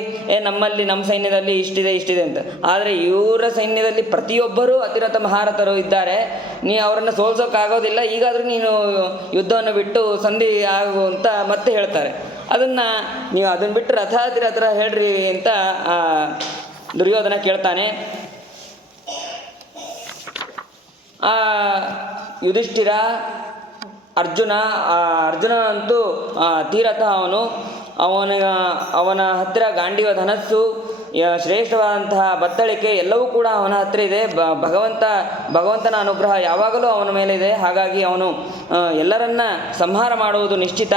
ನಮ್ಮ ಸೈನ್ಯದಲ್ಲಿ ಇಷ್ಟಿದೆ ಅಂತ, ಆದರೆ ಇವರ ಸೈನ್ಯದಲ್ಲಿ ಪ್ರತಿಯೊಬ್ಬರೂ ಅತಿರಥ ಮಹಾರಥರು ಇದ್ದಾರೆ, ನೀ ಅವರನ್ನು ಸೋಲ್ಸೋಕ್ಕಾಗೋದಿಲ್ಲ, ಈಗಾದರೂ ನೀನು ಯುದ್ಧವನ್ನು ಬಿಟ್ಟು ಸಂಧಿ ಆಗು ಅಂತ ಮತ್ತೆ ಹೇಳ್ತಾರೆ. ನೀವು ಅದನ್ನು ಬಿಟ್ಟು ಅತಿರಥರ ಹೇಳ್ರಿ ಅಂತ ದುರ್ಯೋಧನ ಕೇಳ್ತಾನೆ. ಯುಧಿಷ್ಠಿರ, ಅರ್ಜುನ ಅಂತೂ ಅತಿರಥ. ಅವನ ಹತ್ತಿರ ಗಾಂಡೀವ ಧನಸ್ಸು, ಶ್ರೇಷ್ಠವಾದಂತಹ ಬತ್ತಳಿಕೆ ಎಲ್ಲವೂ ಕೂಡ ಅವನ ಹತ್ತಿರ ಇದೆ. ಭಗವಂತನ ಅನುಗ್ರಹ ಯಾವಾಗಲೂ ಅವನ ಮೇಲೆ ಇದೆ. ಹಾಗಾಗಿ ಅವನು ಎಲ್ಲರನ್ನ ಸಂಹಾರ ಮಾಡುವುದು ನಿಶ್ಚಿತ.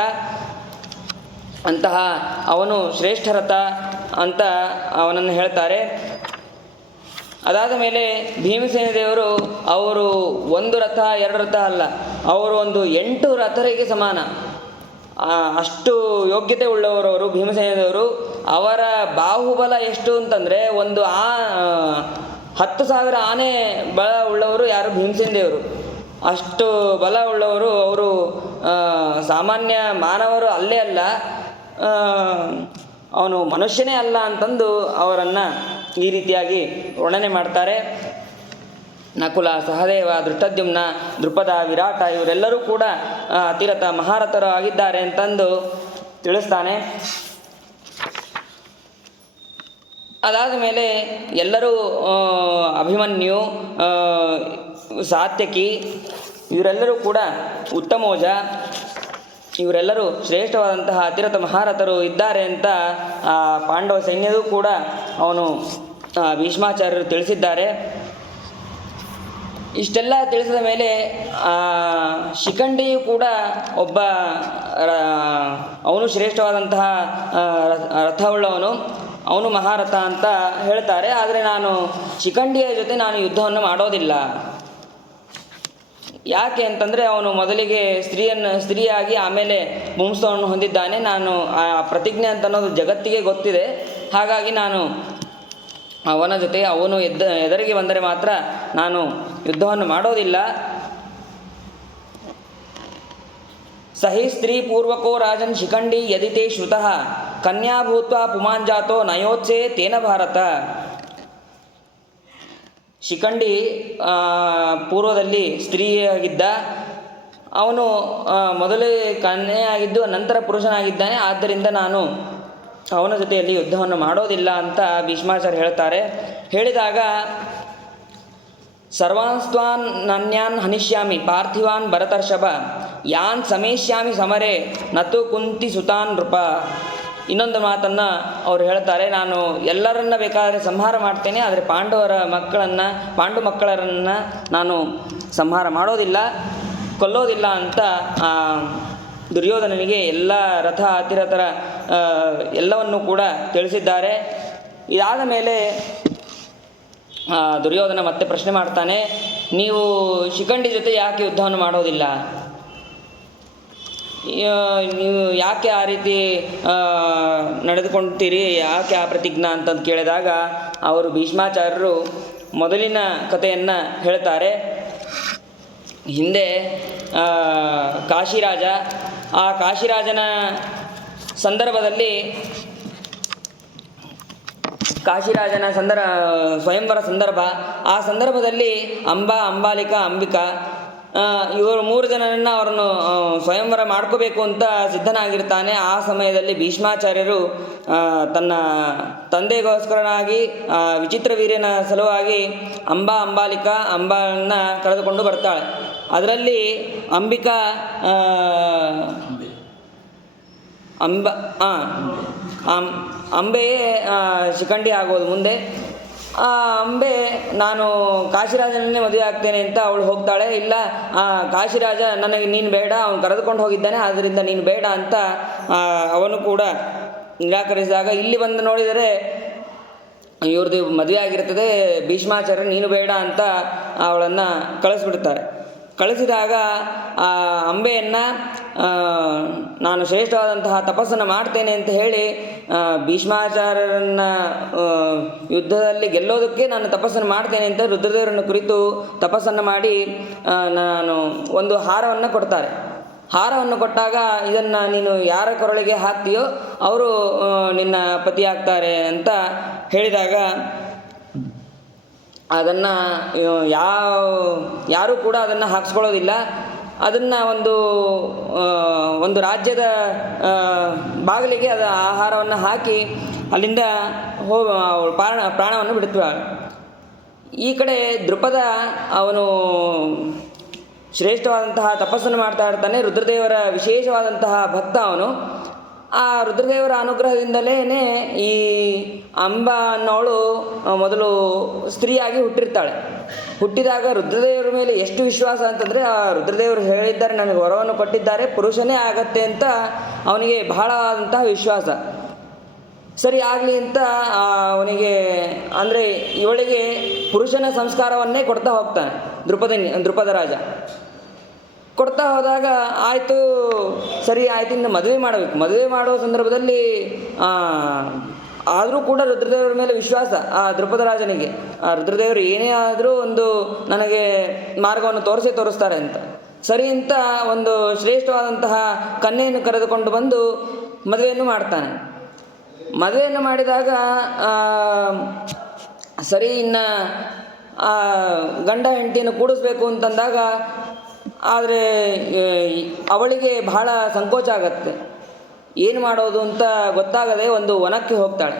ಅಂತಹ ಅವನು ಶ್ರೇಷ್ಠ ರಥ ಅಂತ ಅವನನ್ನು ಹೇಳ್ತಾರೆ. ಅದಾದ ಮೇಲೆ ಭೀಮಸೇನ ದೇವರು ಅವರು 1 ರಥ 2 ರಥ ಅಲ್ಲ, ಅವರು ಒಂದು 8 ರಥರಿಗೆ ಸಮಾನ, ಅಷ್ಟು ಯೋಗ್ಯತೆ ಉಳ್ಳವರವರು ಭೀಮಸೇನ ದೇವರು. ಅವರ ಬಾಹುಬಲ ಎಷ್ಟು ಅಂತಂದರೆ 10,000 ಆನೆ ಬಲ ಉಳ್ಳವರು ಯಾರು ಭೀಮಸೇನ ದೇವರು. ಅಷ್ಟು ಬಲ ಉಳ್ಳವರು ಅವರು. ಸಾಮಾನ್ಯ ಮಾನವರು ಅಲ್ಲೇ ಅಲ್ಲ, ಅವನು ಮನುಷ್ಯನೇ ಅಲ್ಲ ಅಂತಂದು ಅವರನ್ನು ಈ ರೀತಿಯಾಗಿ ವರ್ಣನೆ ಮಾಡ್ತಾರೆ. ನಕುಲ, ಸಹದೇವ, ದೃಷ್ಟದ್ಯುಮ್ನ, ದೃಪದ, ವಿರಾಟ ಇವರೆಲ್ಲರೂ ಕೂಡ ಅತಿರಥ ಮಹಾರಥರು ಆಗಿದ್ದಾರೆ ಅಂತಂದು ತಿಳಿಸ್ತಾನೆ. ಅದಾದ ಮೇಲೆ ಎಲ್ಲರೂ ಅಭಿಮನ್ಯು, ಸಾತ್ಯಕಿ ಇವರೆಲ್ಲರೂ ಕೂಡ ಉತ್ತಮೋಜ ಇವರೆಲ್ಲರೂ ಶ್ರೇಷ್ಠವಾದಂತಹ ಅತಿರಥ ಮಹಾರಥರು ಇದ್ದಾರೆ ಅಂತ ಪಾಂಡವ ಸೈನ್ಯವೂ ಕೂಡ ಅವನು ಭೀಷ್ಮಾಚಾರ್ಯರು ತಿಳಿಸಿದ್ದಾರೆ. ಇಷ್ಟೆಲ್ಲ ತಿಳಿಸಿದ ಮೇಲೆ ಶಿಖಂಡಿಯು ಕೂಡ ಒಬ್ಬ ಅವನು ಶ್ರೇಷ್ಠವಾದಂತಹ ರಥವುಳ್ಳವನು, ಅವನು ಮಹಾರಥ ಅಂತ ಹೇಳ್ತಾರೆ. ಆದರೆ ನಾನು ಶಿಖಂಡಿಯ ಜೊತೆ ನಾನು ಯುದ್ಧವನ್ನು ಮಾಡೋದಿಲ್ಲ. ಯಾಕೆ ಅಂತಂದರೆ ಅವನು ಮೊದಲಿಗೆ ಸ್ತ್ರೀಯಾಗಿ ಆಮೇಲೆ ಪುಂಸವನ್ನು ಹೊಂದಿದ್ದಾನೆ. ನಾನು ಆ ಪ್ರತಿಜ್ಞೆ ಅಂತ ಅನ್ನೋದು ಜಗತ್ತಿಗೆ ಗೊತ್ತಿದೆ. ಹಾಗಾಗಿ ನಾನು ಅವನ ಜೊತೆ ಅವನು ಎದುರಿಗೆ ಬಂದರೆ ಮಾತ್ರ ನಾನು ಯುದ್ಧವನ್ನು ಮಾಡೋದಿಲ್ಲ. ಸಹಿ ಸ್ತ್ರೀ ಪೂರ್ವಕೋ ರಾಜನ್ ಶಿಖಂಡಿ ಯದಿತೆ ಶ್ರುತಃ ಕನ್ಯಾಭೂತ್ವ ಪುಮಾಂಜಾತೋ ನಯೋತ್ಸೆ ತೇನ ಭಾರತ. ಶಿಖಂಡಿ ಪೂರ್ವದಲ್ಲಿ ಸ್ತ್ರೀಯಾಗಿದ್ದ, ಅವನು ಮೊದಲೇ ಕನ್ಯೆಯಾಗಿದ್ದು ನಂತರ ಪುರುಷನಾಗಿದ್ದಾನೆ. ಆದ್ದರಿಂದ ನಾನು ಅವನ ಜೊತೆಯಲ್ಲಿ ಯುದ್ಧವನ್ನು ಮಾಡೋದಿಲ್ಲ ಅಂತ ಭೀಷ್ಮಾಚಾರ್ಯ ಹೇಳ್ತಾರೆ. ಹೇಳಿದಾಗ ಸರ್ವಾನ್ಸ್ತ್ವಾನ್ ನನ್ಯಾನ್ ಹನಿಷ್ಯಾಮಿ ಪಾರ್ಥಿವಾನ್ ಭರತರ್ಷಭ ಯಾನ್ ಸಮೇಷ್ಯಾಮಿ ಸಮರೆ ನತು ಕುಂತಿ ಸುತಾನ್ ನೃಪ. ಇನ್ನೊಂದು ಮಾತನ್ನು ಅವರು ಹೇಳ್ತಾರೆ, ನಾನು ಎಲ್ಲರನ್ನ ಬೇಕಾದರೆ ಸಂಹಾರ ಮಾಡ್ತೇನೆ, ಆದರೆ ಪಾಂಡು ಮಕ್ಕಳನ್ನು ನಾನು ಸಂಹಾರ ಮಾಡೋದಿಲ್ಲ, ಕೊಲ್ಲೋದಿಲ್ಲ ಅಂತ ದುರ್ಯೋಧನನಿಗೆ ಎಲ್ಲ ರಥ ಅತಿರಥರ ಎಲ್ಲವನ್ನೂ ಕೂಡ ತಿಳಿಸಿದ್ದಾರೆ. ಇದಾದ ಮೇಲೆ ದುರ್ಯೋಧನ ಮತ್ತೆ ಪ್ರಶ್ನೆ ಮಾಡ್ತಾನೆ, ನೀವು ಶಿಖಂಡಿ ಜೊತೆ ಯಾಕೆ ಯುದ್ಧವನ್ನು ಮಾಡೋದಿಲ್ಲ, ನೀವು ಯಾಕೆ ಆ ರೀತಿ ನಡೆದುಕೊಳ್ತೀರಿ, ಯಾಕೆ ಆ ಪ್ರತಿಜ್ಞಾ ಅಂತಂದು ಕೇಳಿದಾಗ ಅವರು ಭೀಷ್ಮಾಚಾರ್ಯರು ಮೊದಲಿನ ಕಥೆಯನ್ನು ಹೇಳ್ತಾರೆ. ಹಿಂದೆ ಕಾಶಿರಾಜ, ಆ ಕಾಶಿರಾಜನ ಸಂದರ್ಭದಲ್ಲಿ ಸ್ವಯಂವರ ಸಂದರ್ಭ, ಆ ಸಂದರ್ಭದಲ್ಲಿ ಅಂಬಾಲಿಕಾ, ಅಂಬಿಕಾ ಇವರು 3 ಜನರನ್ನು ಅವರನ್ನು ಸ್ವಯಂವರ ಮಾಡ್ಕೋಬೇಕು ಅಂತ ಸಿದ್ಧನಾಗಿರ್ತಾನೆ. ಆ ಸಮಯದಲ್ಲಿ ಭೀಷ್ಮಾಚಾರ್ಯರು ತನ್ನ ತಂದೆಗೋಸ್ಕರನಾಗಿ ವಿಚಿತ್ರ ವೀರ್ಯನ ಸಲುವಾಗಿ ಅಂಬಾಳನ್ನ ಕರೆದುಕೊಂಡು ಬರ್ತಾಳೆ. ಅದರಲ್ಲಿ ಅಂಬೆಯೇ ಶಿಖಂಡಿ ಆಗೋದು ಮುಂದೆ. ಆ ಅಂಬೆ ನಾನು ಕಾಶಿರಾಜನನ್ನೇ ಮದುವೆ ಆಗ್ತೇನೆ ಅಂತ ಅವಳು ಹೋಗ್ತಾಳೆ. ಇಲ್ಲ, ಕಾಶಿರಾಜ ನನಗೆ ನೀನು ಬೇಡ, ಅವನು ಕರೆದುಕೊಂಡು ಹೋಗಿದ್ದಾನೆ, ಆದ್ದರಿಂದ ನೀನು ಬೇಡ ಅಂತ ಅವನು ಕೂಡ ನಿರಾಕರಿಸಿದಾಗ ಇಲ್ಲಿ ಬಂದು ನೋಡಿದರೆ ಇವ್ರದ್ದು ಮದುವೆ ಆಗಿರ್ತದೆ. ಭೀಷ್ಮಾಚಾರ್ಯ ನೀನು ಬೇಡ ಅಂತ ಅವಳನ್ನು ಕಳಿಸ್ಬಿಡ್ತಾರೆ. ಕಳಿಸಿದಾಗ ಆ ಅಂಬೆಯನ್ನು ನಾನು ಶ್ರೇಷ್ಠವಾದಂತಹ ತಪಸ್ಸನ್ನು ಮಾಡ್ತೇನೆ ಅಂತ ಹೇಳಿ ಭೀಷ್ಮಾಚಾರ್ಯರನ್ನ ಯುದ್ಧದಲ್ಲಿ ಗೆಲ್ಲೋದಕ್ಕೆ ನಾನು ತಪಸ್ಸನ್ನು ಮಾಡ್ತೇನೆ ಅಂತ ರುದ್ರದೇವರನ್ನು ಕುರಿತು ತಪಸ್ಸನ್ನು ಮಾಡಿ ನಾನು ಒಂದು ಹಾರವನ್ನು ಕೊಡ್ತಾರೆ. ಹಾರವನ್ನು ಕೊಟ್ಟಾಗ ಇದನ್ನು ನೀನು ಯಾರ ಕೊರಳಿಗೆ ಹಾಕ್ತೀಯೋ ಅವರು ನಿನ್ನ ಪತಿ ಆಗ್ತಾರೆ ಅಂತ ಹೇಳಿದಾಗ ಅದನ್ನು ಯಾರೂ ಕೂಡ ಅದನ್ನು ಹಾಕ್ಸ್ಕೊಳ್ಳೋದಿಲ್ಲ. ಅದನ್ನು ಒಂದು ರಾಜ್ಯದ ಬಾಗಿಲಿಗೆ ಆಹಾರವನ್ನು ಹಾಕಿ ಅಲ್ಲಿಂದ ಪ್ರಾಣವನ್ನು ಬಿಡುತ್ತಾಳೆ. ಈ ಕಡೆ ದೃಪದ ಅವನು ಶ್ರೇಷ್ಠವಾದಂತಹ ತಪಸ್ಸನ್ನು ಮಾಡ್ತಾ ಇರ್ತಾನೆ. ರುದ್ರದೇವರ ವಿಶೇಷವಾದಂತಹ ಭಕ್ತ ಅವನು. ಆ ರುದ್ರದೇವರ ಅನುಗ್ರಹದಿಂದಲೇ ಈ ಅಂಬ ಅನ್ನೋಳು ಮೊದಲು ಸ್ತ್ರೀಯಾಗಿ ಹುಟ್ಟಿರ್ತಾಳೆ. ಹುಟ್ಟಿದಾಗ ರುದ್ರದೇವರ ಮೇಲೆ ಎಷ್ಟು ವಿಶ್ವಾಸ ಅಂತಂದರೆ, ಆ ರುದ್ರದೇವರು ಹೇಳಿದ್ದಾರೆ, ನನಗೆ ವರವನ್ನು ಕೊಟ್ಟಿದ್ದಾರೆ, ಪುರುಷನೇ ಆಗತ್ತೆ ಅಂತ ಅವನಿಗೆ ಬಹಳವಾದಂತಹ ವಿಶ್ವಾಸ. ಸರಿ ಆಗಲಿ ಅಂತ ಅವನಿಗೆ ಅಂದರೆ ಇವಳಿಗೆ ಪುರುಷನ ಸಂಸ್ಕಾರವನ್ನೇ ಕೊಡ್ತಾ ಹೋಗ್ತಾನೆ ದೃಪದ ರಾಜ. ಕೊಡ್ತಾ ಹೋದಾಗ ಆಯಿತು, ಸರಿ ಆಯಿತು, ಇನ್ನು ಮದುವೆ ಮಾಡಬೇಕು. ಮದುವೆ ಮಾಡೋ ಸಂದರ್ಭದಲ್ಲಿ ಆದರೂ ಕೂಡ ರುದ್ರದೇವರ ಮೇಲೆ ವಿಶ್ವಾಸ ಆ ದೃಪದ ರಾಜನಿಗೆ. ಆ ರುದ್ರದೇವರು ಏನೇ ಆದರೂ ನನಗೆ ಮಾರ್ಗವನ್ನು ತೋರಿಸ್ತಾರೆ ಅಂತ. ಸರಿ ಅಂತ ಒಂದು ಶ್ರೇಷ್ಠವಾದಂತಹ ಕನ್ಯೆಯನ್ನು ಕರೆದುಕೊಂಡು ಬಂದು ಮದುವೆಯನ್ನು ಮಾಡ್ತಾನೆ. ಮದುವೆಯನ್ನು ಮಾಡಿದಾಗ ಸರಿ ಇನ್ನು ಗಂಡ ಹೆಂಡತಿಯನ್ನು ಕೂಡಿಸ್ಬೇಕು ಅಂತಂದಾಗ ಆದರೆ ಅವಳಿಗೆ ಬಹಳ ಸಂಕೋಚ ಆಗತ್ತೆ. ಏನು ಮಾಡೋದು ಅಂತ ಗೊತ್ತಾಗದೆ ಒಂದು ವನಕ್ಕೆ ಹೋಗ್ತಾಳೆ.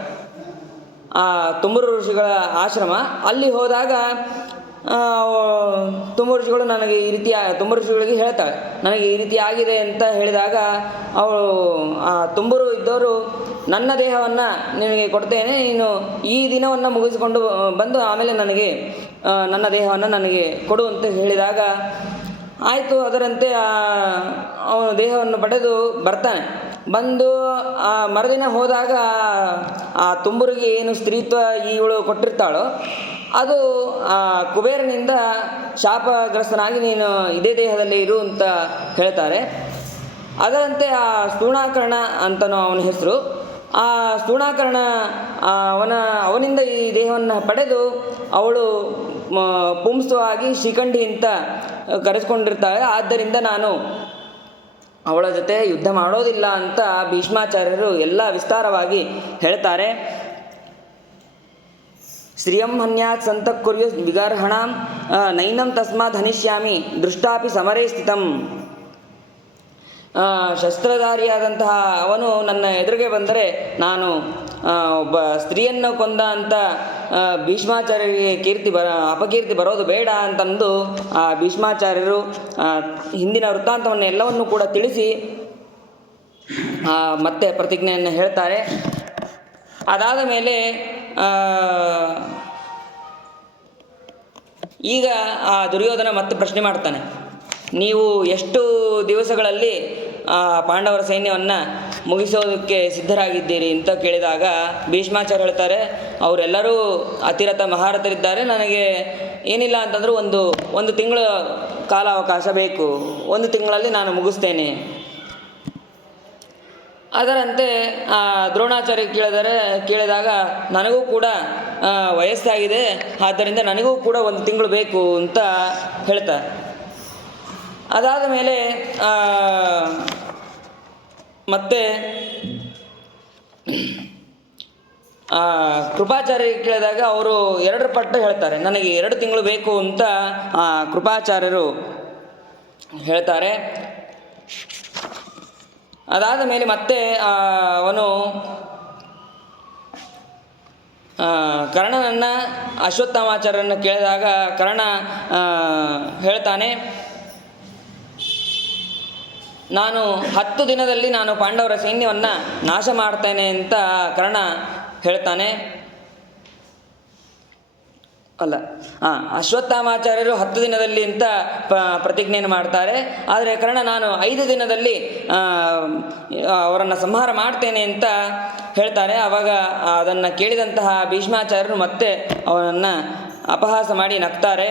ತುಂಬುರು ಋಷಿಗಳ ಆಶ್ರಮ. ಅಲ್ಲಿ ಹೋದಾಗ ತುಂಬುರು ಋಷಿಗಳಿಗೆ ಹೇಳ್ತಾಳೆ, ನನಗೆ ಈ ರೀತಿ ಆಗಿದೆ ಅಂತ ಹೇಳಿದಾಗ ಅವಳು ತುಂಬುರು ಇದ್ದವರು ನನ್ನ ದೇಹವನ್ನು ನಿನಗೆ ಕೊಡ್ತೇನೆ, ನೀನು ಈ ದಿನವನ್ನು ಮುಗಿಸಿಕೊಂಡು ಬಂದು ಆಮೇಲೆ ನನಗೆ ನನ್ನ ದೇಹವನ್ನು ನನಗೆ ಕೊಡು ಅಂತ ಹೇಳಿದಾಗ ಆಯಿತು. ಅದರಂತೆ ಅವನು ದೇಹವನ್ನು ಪಡೆದು ಬರ್ತಾನೆ. ಬಂದು ಆ ಮರುದಿನ ಹೋದಾಗ ಆ ತುಂಬುರಿಗೆ ಏನು ಸ್ತ್ರೀತ್ವ ಇವಳು ಕೊಟ್ಟಿರ್ತಾಳೋ ಅದು ಕುಬೇರನಿಂದ ಶಾಪಗ್ರಸ್ತನಾಗಿ ನೀನು ಇದೇ ದೇಹದಲ್ಲಿ ಇರು ಅಂತ ಹೇಳ್ತಾರೆ. ಅದರಂತೆ ಆ ಸ್ಥೂಣಾಕರ್ಣ ಅಂತನೋ ಅವನ ಹೆಸರು. ಆ ಸ್ಥೂಣಾಕರ್ಣ ಅವನಿಂದ ಈ ದೇಹವನ್ನು ಪಡೆದು ಅವಳು ಪುಂಸವಾಗಿ ಶಿಖಂಡಿ ಅಂತ ಕರೆಸ್ಕೊಂಡಿರ್ತಾಳೆ. ಆದ್ದರಿಂದ ನಾನು ಅವಳ ಜೊತೆ ಯುದ್ಧ ಮಾಡೋದಿಲ್ಲ ಅಂತ ಭೀಷ್ಮಾಚಾರ್ಯರು ಎಲ್ಲ ವಿಸ್ತಾರವಾಗಿ ಹೇಳ್ತಾರೆ. ಶ್ರಿಯಂ ಹನ್ಯಾತ್ ಸಂತಃ ಕುರ್ಯು ವಿಗರ್ಹಣಾಂ ನೈನಂ ತಸ್ಮಾತ್ ಹನಿಷ್ಯಾಮಿ ದೃಷ್ಟಾಪಿ ಸಮರೇ ಸ್ಥಿತಂ. ಶಸ್ತ್ರಧಾರಿಯಾದಂತಹ ಅವನು ನನ್ನ ಎದುರಿಗೆ ಬಂದರೆ ನಾನು ಒಬ್ಬ ಸ್ತ್ರೀಯನ್ನು ಕೊಂದ ಅಂತ ಭೀಷ್ಮಾಚಾರ್ಯರಿಗೆ ಅಪಕೀರ್ತಿ ಬರೋದು ಬೇಡ ಅಂತಂದು ಆ ಭೀಷ್ಮಾಚಾರ್ಯರು ಹಿಂದಿನ ವೃತ್ತಾಂತವನ್ನು ಎಲ್ಲವನ್ನೂ ಕೂಡ ತಿಳಿಸಿ ಮತ್ತೆ ಪ್ರತಿಜ್ಞೆಯನ್ನು ಹೇಳ್ತಾರೆ. ಅದಾದ ಮೇಲೆ ಈಗ ಆ ದುರ್ಯೋಧನ ಮತ್ತೆ ಪ್ರಶ್ನೆ ಮಾಡ್ತಾನೆ, ನೀವು ಎಷ್ಟು ದಿವಸಗಳಲ್ಲಿ ಪಾಂಡವರ ಸೈನ್ಯವನ್ನು ಮುಗಿಸೋದಕ್ಕೆ ಸಿದ್ಧರಾಗಿದ್ದೀರಿ ಅಂತ ಕೇಳಿದಾಗ ಭೀಷ್ಮಾಚಾರ್ಯ ಹೇಳ್ತಾರೆ, ಅವರೆಲ್ಲರೂ ಅತಿರಥ ಮಹಾರಥರಿದ್ದಾರೆ, ನನಗೆ ಏನಿಲ್ಲ ಅಂತಂದರೂ ಒಂದು ತಿಂಗಳ ಕಾಲಾವಕಾಶ ಬೇಕು, 1 ತಿಂಗಳಲ್ಲಿ ನಾನು ಮುಗಿಸ್ತೇನೆ. ಅದರಂತೆ ದ್ರೋಣಾಚಾರ್ಯ ಕೇಳಿದಾಗ ನನಗೂ ಕೂಡ ವಯಸ್ಸಾಗಿದೆ, ಆದ್ದರಿಂದ ನನಗೂ ಕೂಡ 1 ತಿಂಗಳು ಬೇಕು ಅಂತ ಹೇಳ್ತಾರೆ. ಅದಾದ ಮೇಲೆ ಮತ್ತೆ ಕೃಪಾಚಾರ್ಯರಿಗೆ ಕೇಳಿದಾಗ ಅವರು 2 ಪಟ್ಟು ಹೇಳ್ತಾರೆ, ನನಗೆ 2 ತಿಂಗಳು ಬೇಕು ಅಂತ ಕೃಪಾಚಾರ್ಯರು ಹೇಳ್ತಾರೆ. ಅದಾದ ಮೇಲೆ ಮತ್ತೆ ಅವನು ಕರ್ಣನನ್ನು ಅಶ್ವತ್ಥಾಮಾಚಾರ್ಯರನ್ನು ಕೇಳಿದಾಗ ಕರ್ಣ ಹೇಳ್ತಾನೆ, ನಾನು 10 ದಿನದಲ್ಲಿ ನಾನು ಪಾಂಡವರ ಸೈನ್ಯವನ್ನು ನಾಶ ಮಾಡ್ತೇನೆ ಅಂತ ಕರ್ಣ ಹೇಳ್ತಾನೆ. ಅಶ್ವತ್ಥಾಮಾಚಾರ್ಯರು 10 ದಿನದಲ್ಲಿ ಅಂತ ಪ್ರತಿಜ್ಞೆಯನ್ನು ಮಾಡ್ತಾರೆ. ಆದರೆ ಕರ್ಣ ನಾನು 5 ದಿನದಲ್ಲಿ ಅವರನ್ನು ಸಂಹಾರ ಮಾಡ್ತೇನೆ ಅಂತ ಹೇಳ್ತಾರೆ. ಆವಾಗ ಅದನ್ನು ಕೇಳಿದಂತಹ ಭೀಷ್ಮಾಚಾರ್ಯರು ಮತ್ತೆ ಅವನನ್ನು ಅಪಹಾಸ ಮಾಡಿ ನಗ್ತಾರೆ.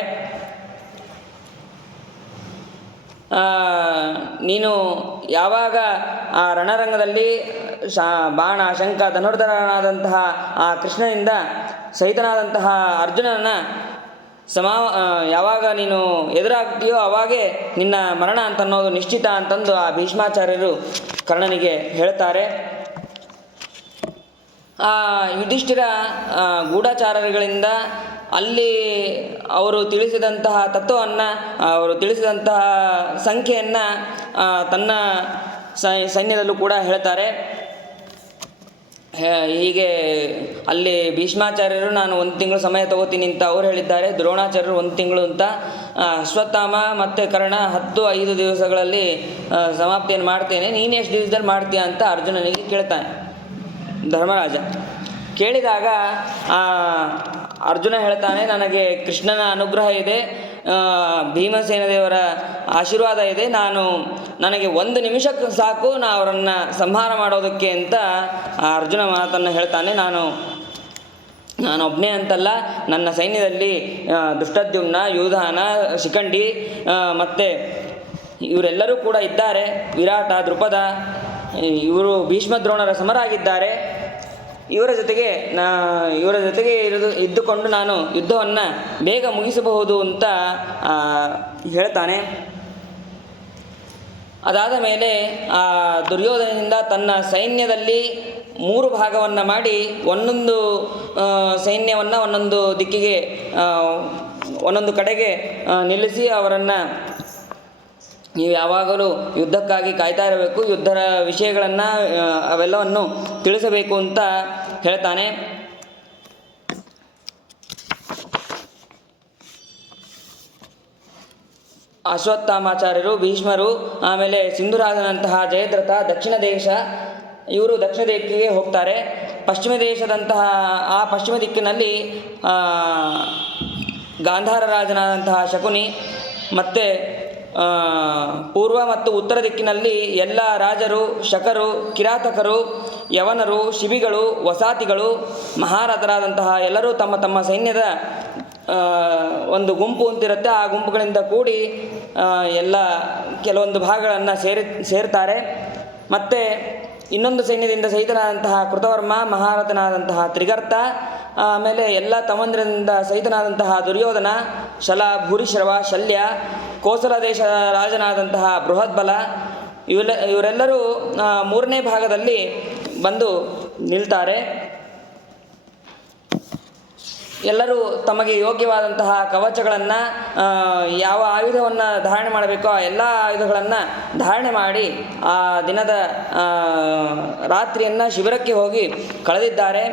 ನೀನು ಯಾವಾಗ ಆ ರಣರಂಗದಲ್ಲಿ ಬಾಣ ಶಂಖ ಧನುರ್ಧರನಾದಂತಹ ಆ ಕೃಷ್ಣನಿಂದ ಸಹಿತನಾದಂತಹ ಅರ್ಜುನನ ಯಾವಾಗ ನೀನು ಎದುರಾಗ್ತೀಯೋ ಅವಾಗೇ ನಿನ್ನ ಮರಣ ಅಂತನ್ನೋದು ನಿಶ್ಚಿತ ಅಂತಂದು ಆ ಭೀಷ್ಮಾಚಾರ್ಯರು ಕರ್ಣನಿಗೆ ಹೇಳ್ತಾರೆ. ಯುಧಿಷ್ಠಿರ ಗೂಢಚಾರರುಗಳಿಂದ ಅಲ್ಲಿ ಅವರು ತಿಳಿಸಿದಂತಹ ತತ್ವವನ್ನು, ಅವರು ತಿಳಿಸಿದಂತಹ ಸಂಖ್ಯೆಯನ್ನು ತನ್ನ ಸೈನ್ಯದಲ್ಲೂ ಕೂಡ ಹೇಳ್ತಾರೆ. ಹೀಗೆ ಅಲ್ಲಿ ಭೀಷ್ಮಾಚಾರ್ಯರು ನಾನು 1 ತಿಂಗಳು ಸಮಯ ತಗೋತೀನಿ ಅಂತ ಅವ್ರು ಹೇಳಿದ್ದಾರೆ, ದ್ರೋಣಾಚಾರ್ಯರು 1 ತಿಂಗಳು ಅಂತ, ಅಶ್ವತ್ಥಾಮ ಮತ್ತು ಕರ್ಣ 5 ದಿವಸಗಳಲ್ಲಿ ಸಮಾಪ್ತಿಯನ್ನು ಮಾಡ್ತೇನೆ, ನೀನು ಎಷ್ಟು ದಿವಸದಲ್ಲಿ ಮಾಡ್ತೀಯ ಅಂತ ಅರ್ಜುನನಿಗೆ ಕೇಳ್ತಾನೆ ಧರ್ಮರಾಜ. ಕೇಳಿದಾಗ ಅರ್ಜುನ ಹೇಳ್ತಾನೆ, ನನಗೆ ಕೃಷ್ಣನ ಅನುಗ್ರಹ ಇದೆ, ಭೀಮಸೇನ ದೇವರ ಆಶೀರ್ವಾದ ಇದೆ, ನನಗೆ 1 ನಿಮಿಷಕ್ಕೆ ಸಾಕು ಅವರನ್ನು ಸಂಹಾರ ಮಾಡೋದಕ್ಕೆ ಅಂತ ಅರ್ಜುನ ಮಾತನ್ನು ಹೇಳ್ತಾನೆ. ನಾನು ಒಬ್ಬನೇ ಅಂತಲ್ಲ, ನನ್ನ ಸೈನ್ಯದಲ್ಲಿ ದುಷ್ಟದ್ಯುಮ್ನ, ಯೂಧಾನ, ಶಿಖಂಡಿ ಮತ್ತು ಇವರೆಲ್ಲರೂ ಕೂಡ ಇದ್ದಾರೆ. ವಿರಾಟ, ದೃಪದ ಇವರು ಭೀಷ್ಮದ್ರೋಣರ ಸಮರಾಗಿದ್ದಾರೆ. ಇವರ ಜೊತೆಗೆ ಇದ್ದುಕೊಂಡು ನಾನು ಯುದ್ಧವನ್ನು ಬೇಗ ಮುಗಿಸಬಹುದು ಅಂತ ಹೇಳ್ತಾನೆ. ಅದಾದ ಮೇಲೆ ದುರ್ಯೋಧನದಿಂದ ತನ್ನ ಸೈನ್ಯದಲ್ಲಿ 3 ಭಾಗವನ್ನು ಮಾಡಿ ಒಂದೊಂದು ಸೈನ್ಯವನ್ನು ಒಂದೊಂದು ದಿಕ್ಕಿಗೆ ಒಂದೊಂದು ಕಡೆಗೆ ನಿಲ್ಲಿಸಿ ಅವರನ್ನು ನೀವು ಯಾವಾಗಲೂ ಯುದ್ಧಕ್ಕಾಗಿ ಕಾಯ್ತಾ ಇರಬೇಕು, ಯುದ್ಧದ ವಿಷಯಗಳನ್ನು ಅವೆಲ್ಲವನ್ನು ತಿಳಿಸಬೇಕು ಅಂತ ಹೇಳ್ತಾನೆ. ಅಶ್ವತ್ಥಾಮಾಚಾರ್ಯರು, ಭೀಷ್ಮರು, ಆಮೇಲೆ ಸಿಂಧುರಾಜನಂತಹ ಜಯದ್ರಥ, ದಕ್ಷಿಣ ದೇಶ ಇವರು ದಕ್ಷಿಣ ದಿಕ್ಕಿಗೆ ಹೋಗ್ತಾರೆ. ಪಶ್ಚಿಮ ದೇಶದಂತಹ ಆ ಪಶ್ಚಿಮ ದಿಕ್ಕಿನಲ್ಲಿ ಗಾಂಧಾರ ರಾಜನಾದಂತಹ ಶಕುನಿ ಮತ್ತು ಪೂರ್ವ ಮತ್ತು ಉತ್ತರ ದಿಕ್ಕಿನಲ್ಲಿ ಎಲ್ಲ ರಾಜರು, ಶಕರು, ಕಿರಾತಕರು, ಯವನರು, ಶಿಬಿಗಳು, ವಸಾತಿಗಳು, ಮಹಾರಥರಾದಂತಹ ಎಲ್ಲರೂ ತಮ್ಮ ತಮ್ಮ ಸೈನ್ಯದ ಒಂದು ಗುಂಪು ಅಂತಿರುತ್ತೆ. ಆ ಗುಂಪುಗಳಿಂದ ಕೂಡಿ ಎಲ್ಲ ಕೆಲವೊಂದು ಭಾಗಗಳನ್ನು ಸೇರ್ತಾರೆ. ಮತ್ತು ಇನ್ನೊಂದು ಸೈನ್ಯದಿಂದ ಸಹಿತನಾದಂತಹ ಕೃತವರ್ಮ, ಮಹಾರಥನಾದಂತಹ ತ್ರಿಗರ್ತ, ಆಮೇಲೆ ಎಲ್ಲ ತಮ್ಮಂದಿರಿಂದ ಸಹಿತನಾದಂತಹ ದುರ್ಯೋಧನ, ಶಲ, ಭೂರಿಶ್ರವ, ಶಲ್ಯ, ಕೋಸಲ ದೇಶ ರಾಜನಾದಂತಹ ಬೃಹದ್ಬಲ, ಇವರೆಲ್ಲರೂ ಮೂರನೇ ಭಾಗದಲ್ಲಿ ಬಂದು ನಿಲ್ತಾರೆ. ಎಲ್ಲರೂ ತಮಗೆ ಯೋಗ್ಯವಾದಂತಹ ಕವಚಗಳನ್ನು, ಯಾವ ಆಯುಧವನ್ನು ಧಾರಣೆ ಮಾಡಬೇಕೋ ಆ ಎಲ್ಲ ಆಯುಧಗಳನ್ನು ಧಾರಣೆ ಮಾಡಿ ಆ ದಿನದ ರಾತ್ರಿಯನ್ನು ಶಿಬಿರಕ್ಕೆ ಹೋಗಿ ಕಳೆದಿದ್ದಾರೆ.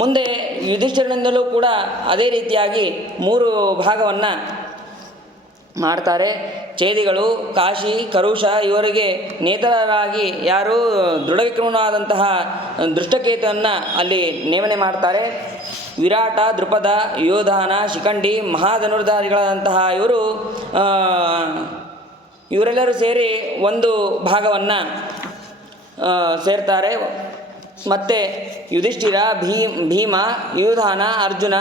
ಮುಂದೆ ಯುಧಿಷ್ಠಿರನಿಂದಲೂ ಕೂಡ ಅದೇ ರೀತಿಯಾಗಿ 3 ಭಾಗವನ್ನು ಮಾಡ್ತಾರೆ. ಛೇದಿಗಳು, ಕಾಶಿ, ಕರುಷ ಇವರಿಗೆ ನೇತರರಾಗಿ ಯಾರು ದೃಢವಿಕ್ರಮನಾದಂತಹ ದೃಷ್ಟಕೇತುವನ್ನು ಅಲ್ಲಿ ನೇಮನೆ ಮಾಡ್ತಾರೆ. ವಿರಾಟ, ದೃಪದ, ಯೋಧಾನ, ಶಿಖಂಡಿ, ಮಹಾಧನುರ್ಧಾರಿಗಳಾದಂತಹ ಇವರೆಲ್ಲರೂ ಸೇರಿ ಒಂದು ಭಾಗವನ್ನು ಸೇರ್ತಾರೆ. ಮತ್ತು ಯುಧಿಷ್ಠಿರ, ಭೀಮ, ಯುಧಾನ, ಅರ್ಜುನ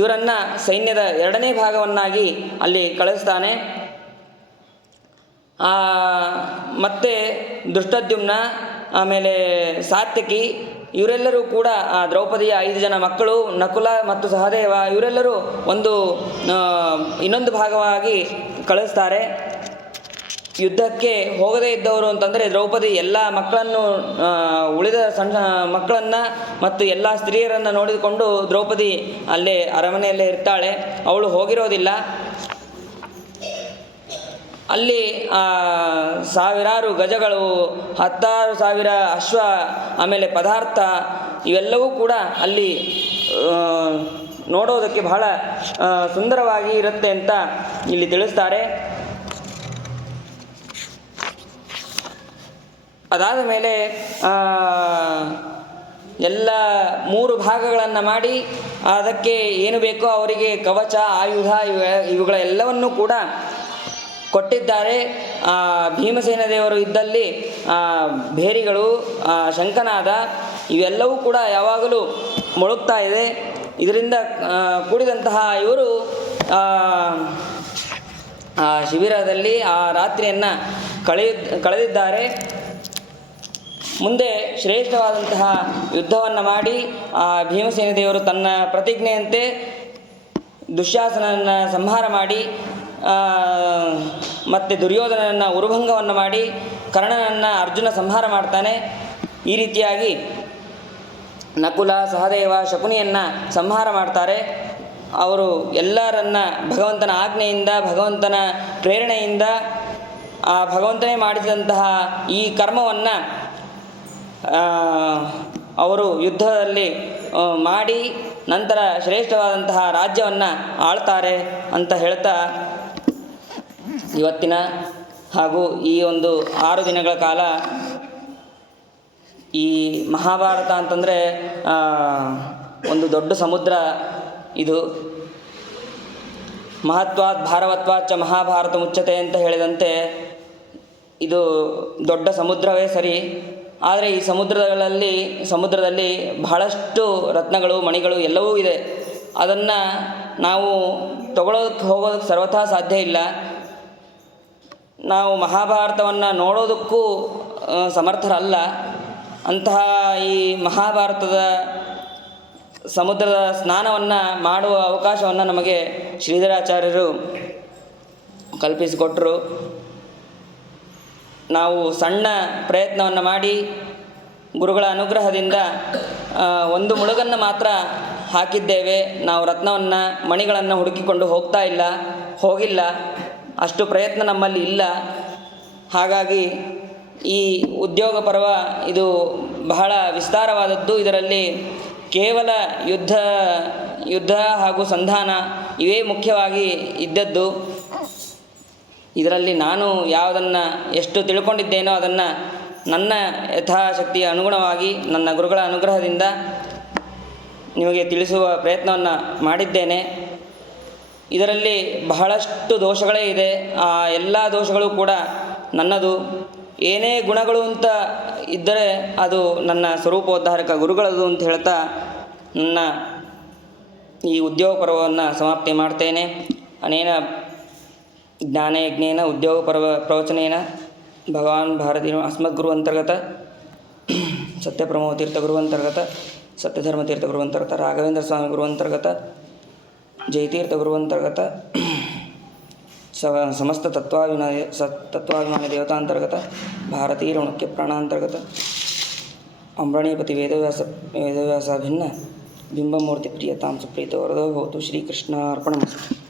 ಇವರನ್ನು ಸೈನ್ಯದ 2ನೇ ಭಾಗವನ್ನಾಗಿ ಅಲ್ಲಿ ಕಳಿಸ್ತಾನೆ. ಮತ್ತು ದೃಷ್ಟದ್ಯುಮ್ನ, ಆಮೇಲೆ ಸಾತ್ಯಕಿ ಇವರೆಲ್ಲರೂ ಕೂಡ ದ್ರೌಪದಿಯ 5 ಜನ ಮಕ್ಕಳು, ನಕುಲ ಮತ್ತು ಸಹದೇವ ಇವರೆಲ್ಲರೂ ಇನ್ನೊಂದು ಭಾಗವಾಗಿ ಕಳಿಸ್ತಾರೆ. ಯುದ್ಧಕ್ಕೆ ಹೋಗದೇ ಇದ್ದವರು ಅಂತಂದರೆ ದ್ರೌಪದಿ ಎಲ್ಲ ಮಕ್ಕಳನ್ನು, ಉಳಿದ ಸಣ್ಣ ಮಕ್ಕಳನ್ನು ಮತ್ತು ಎಲ್ಲ ಸ್ತ್ರೀಯರನ್ನು ನೋಡಿಕೊಂಡು ದ್ರೌಪದಿ ಅಲ್ಲೇ ಅರಮನೆಯಲ್ಲೇ ಇರ್ತಾಳೆ. ಅವಳು ಹೋಗಿರೋದಿಲ್ಲ. ಅಲ್ಲಿ ಸಾವಿರಾರು ಗಜಗಳು, 10,000 ಅಶ್ವ, ಆಮೇಲೆ ಪದಾರ್ಥ ಇವೆಲ್ಲವೂ ಕೂಡ ಅಲ್ಲಿ ನೋಡೋದಕ್ಕೆ ಬಹಳ ಸುಂದರವಾಗಿ ಇರುತ್ತೆ ಅಂತ ಇಲ್ಲಿ ತಿಳಿಸ್ತಾರೆ. ಅದಾದ ಮೇಲೆ ಎಲ್ಲ 3 ಭಾಗಗಳನ್ನು ಮಾಡಿ ಅದಕ್ಕೆ ಏನು ಬೇಕೋ ಅವರಿಗೆ ಕವಚ, ಆಯುಧ ಇವುಗಳೆಲ್ಲವನ್ನೂ ಕೂಡ ಕೊಟ್ಟಿದ್ದಾರೆ. ಭೀಮಸೇನ ದೇವರು ಇದ್ದಲ್ಲಿ ಭೇರಿಗಳು, ಶಂಖನಾದ ಇವೆಲ್ಲವೂ ಕೂಡ ಯಾವಾಗಲೂ ಮೊಳಗ್ತಾ ಇದೆ. ಇದರಿಂದ ಕೂಡಿದಂತಹ ಇವರು ಶಿಬಿರದಲ್ಲಿ ಆ ರಾತ್ರಿಯನ್ನು ಕಳೆದಿದ್ದಾರೆ. ಮುಂದೆ ಶ್ರೇಷ್ಠವಾದಂತಹ ಯುದ್ಧವನ್ನು ಮಾಡಿ ಭೀಮಸೇನ ದೇವರು ತನ್ನ ಪ್ರತಿಜ್ಞೆಯಂತೆ ದುಶ್ಯಾಸನನ್ನು ಸಂಹಾರ ಮಾಡಿ ಮತ್ತು ದುರ್ಯೋಧನನ್ನು ಉರುಭಂಗವನ್ನು ಮಾಡಿ ಕರ್ಣನನ್ನು ಅರ್ಜುನ ಸಂಹಾರ ಮಾಡ್ತಾನೆ. ಈ ರೀತಿಯಾಗಿ ನಕುಲ, ಸಹದೇವ, ಶಕುನಿಯನ್ನು ಸಂಹಾರ ಮಾಡ್ತಾರೆ. ಅವರು ಎಲ್ಲರನ್ನ ಭಗವಂತನ ಆಜ್ಞೆಯಿಂದ, ಭಗವಂತನ ಪ್ರೇರಣೆಯಿಂದ, ಆ ಭಗವಂತನೇ ಮಾಡಿದಂತಹ ಈ ಕರ್ಮವನ್ನು ಅವರು ಯುದ್ಧದಲ್ಲಿ ಮಾಡಿ ನಂತರ ಶ್ರೇಷ್ಠವಾದಂತಹ ರಾಜ್ಯವನ್ನು ಆಳ್ತಾರೆ ಅಂತ ಹೇಳ್ತಾ ಇವತ್ತಿನ ಹಾಗೂ ಈ ಒಂದು 6 ದಿನಗಳ ಕಾಲ ಈ ಮಹಾಭಾರತ ಅಂತಂದರೆ ಒಂದು ದೊಡ್ಡ ಸಮುದ್ರ. ಇದು ಮಹತ್ವಾತ್ ಭಾರವತ್ವಾಚ್ಚ ಮಹಾಭಾರತ ಮುಚ್ಚತೆ ಅಂತ ಹೇಳಿದಂತೆ ಇದು ದೊಡ್ಡ ಸಮುದ್ರವೇ ಸರಿ. ಆದರೆ ಈ ಸಮುದ್ರದಲ್ಲಿ ಬಹಳಷ್ಟು ರತ್ನಗಳು, ಮಣಿಗಳು ಎಲ್ಲವೂ ಇದೆ. ಅದನ್ನು ನಾವು ಹೋಗೋದಕ್ಕೆ ಸರ್ವಥಾ ಸಾಧ್ಯ ಇಲ್ಲ. ನಾವು ಮಹಾಭಾರತವನ್ನು ನೋಡೋದಕ್ಕೂ ಸಮರ್ಥರಲ್ಲ. ಅಂತಹ ಈ ಮಹಾಭಾರತದ ಸಮುದ್ರದ ಸ್ನಾನವನ್ನು ಮಾಡುವ ಅವಕಾಶವನ್ನು ನಮಗೆ ಶ್ರೀಧರಾಚಾರ್ಯರು ಕಲ್ಪಿಸಿಕೊಟ್ಟರು. ನಾವು ಸಣ್ಣ ಪ್ರಯತ್ನವನ್ನು ಮಾಡಿ ಗುರುಗಳ ಅನುಗ್ರಹದಿಂದ ಒಂದು ಮುಳುಗನ್ನು ಮಾತ್ರ ಹಾಕಿದ್ದೇವೆ. ನಾವು ರತ್ನವನ್ನು, ಮಣಿಗಳನ್ನು ಹುಡುಕಿಕೊಂಡು ಹೋಗಿಲ್ಲ. ಅಷ್ಟು ಪ್ರಯತ್ನ ನಮ್ಮಲ್ಲಿ ಇಲ್ಲ. ಹಾಗಾಗಿ ಈ ಉದ್ಯೋಗ ಪರ್ವ ಇದು ಬಹಳ ವಿಸ್ತಾರವಾದದ್ದು. ಇದರಲ್ಲಿ ಕೇವಲ ಯುದ್ಧ ಹಾಗೂ ಸಂಧಾನ ಇವೇ ಮುಖ್ಯವಾಗಿ ಇದ್ದದ್ದು. ಇದರಲ್ಲಿ ನಾನು ಯಾವುದನ್ನು ಎಷ್ಟು ತಿಳ್ಕೊಂಡಿದ್ದೇನೋ ಅದನ್ನು ನನ್ನ ಯಥಾಶಕ್ತಿಯ ಅನುಗುಣವಾಗಿ ನನ್ನ ಗುರುಗಳ ಅನುಗ್ರಹದಿಂದ ನಿಮಗೆ ತಿಳಿಸುವ ಪ್ರಯತ್ನವನ್ನು ಮಾಡಿದ್ದೇನೆ. ಇದರಲ್ಲಿ ಬಹಳಷ್ಟು ದೋಷಗಳೇ ಇದೆ. ಆ ಎಲ್ಲ ದೋಷಗಳು ಕೂಡ ನನ್ನದು. ಏನೇ ಗುಣಗಳು ಅಂತ ಇದ್ದರೆ ಅದು ನನ್ನ ಸ್ವರೂಪೋದ್ಧಾರಕ ಗುರುಗಳದು ಅಂತ ಹೇಳ್ತಾ ನನ್ನ ಈ ಉದ್ಯೋಗ ಪರ್ವವನ್ನು ಸಮಾಪ್ತಿ ಮಾಡ್ತೇನೆ. ಅನೇನ ಜ್ಞಾನಯಜ್ಞೇನ ಉದ್ಯೋಗ ಪ್ರವಚನೇನ ಭಗವಾನ್ ಭಾರತೀಯ ಅಸ್ಮದ್ಗುರು ಅಂತರ್ಗತ ಸತ್ಯಪ್ರಮೋತೀರ್ಥ ಗುರು ಅಂತರ್ಗತ ಸತ್ಯಧರ್ಮತೀರ್ಥ ಗುರು ಅಂತರ್ಗತ ರಾಘವೇಂದ್ರ ಸ್ವಾಮಿ ಗುರು ಅಂತರ್ಗತ ಜಯತೀರ್ಥ ಗುರು ಅಂತರ್ಗತ ಸಮಸ್ತ ತತ್ವಾಭಿಮಾನಿ ದೇವತಾಂತರ್ಗತ ಭಾರತೀಯ ಋಣಕ್ಕೆ ಪ್ರಾಣಾಂತರ್ಗತ ಅಂಬರಣೀಪತಿ ವೇದವ್ಯಾಸಾಭಿನ್ನ ಬಿಂಬಮೂರ್ತಿ ಪ್ರಿಯತಾಂ ಸುಪ್ರೀತ ವರದೋ ಭವತು ಶ್ರೀಕೃಷ್ಣಾರ್ಪಣಮಸ್ತು.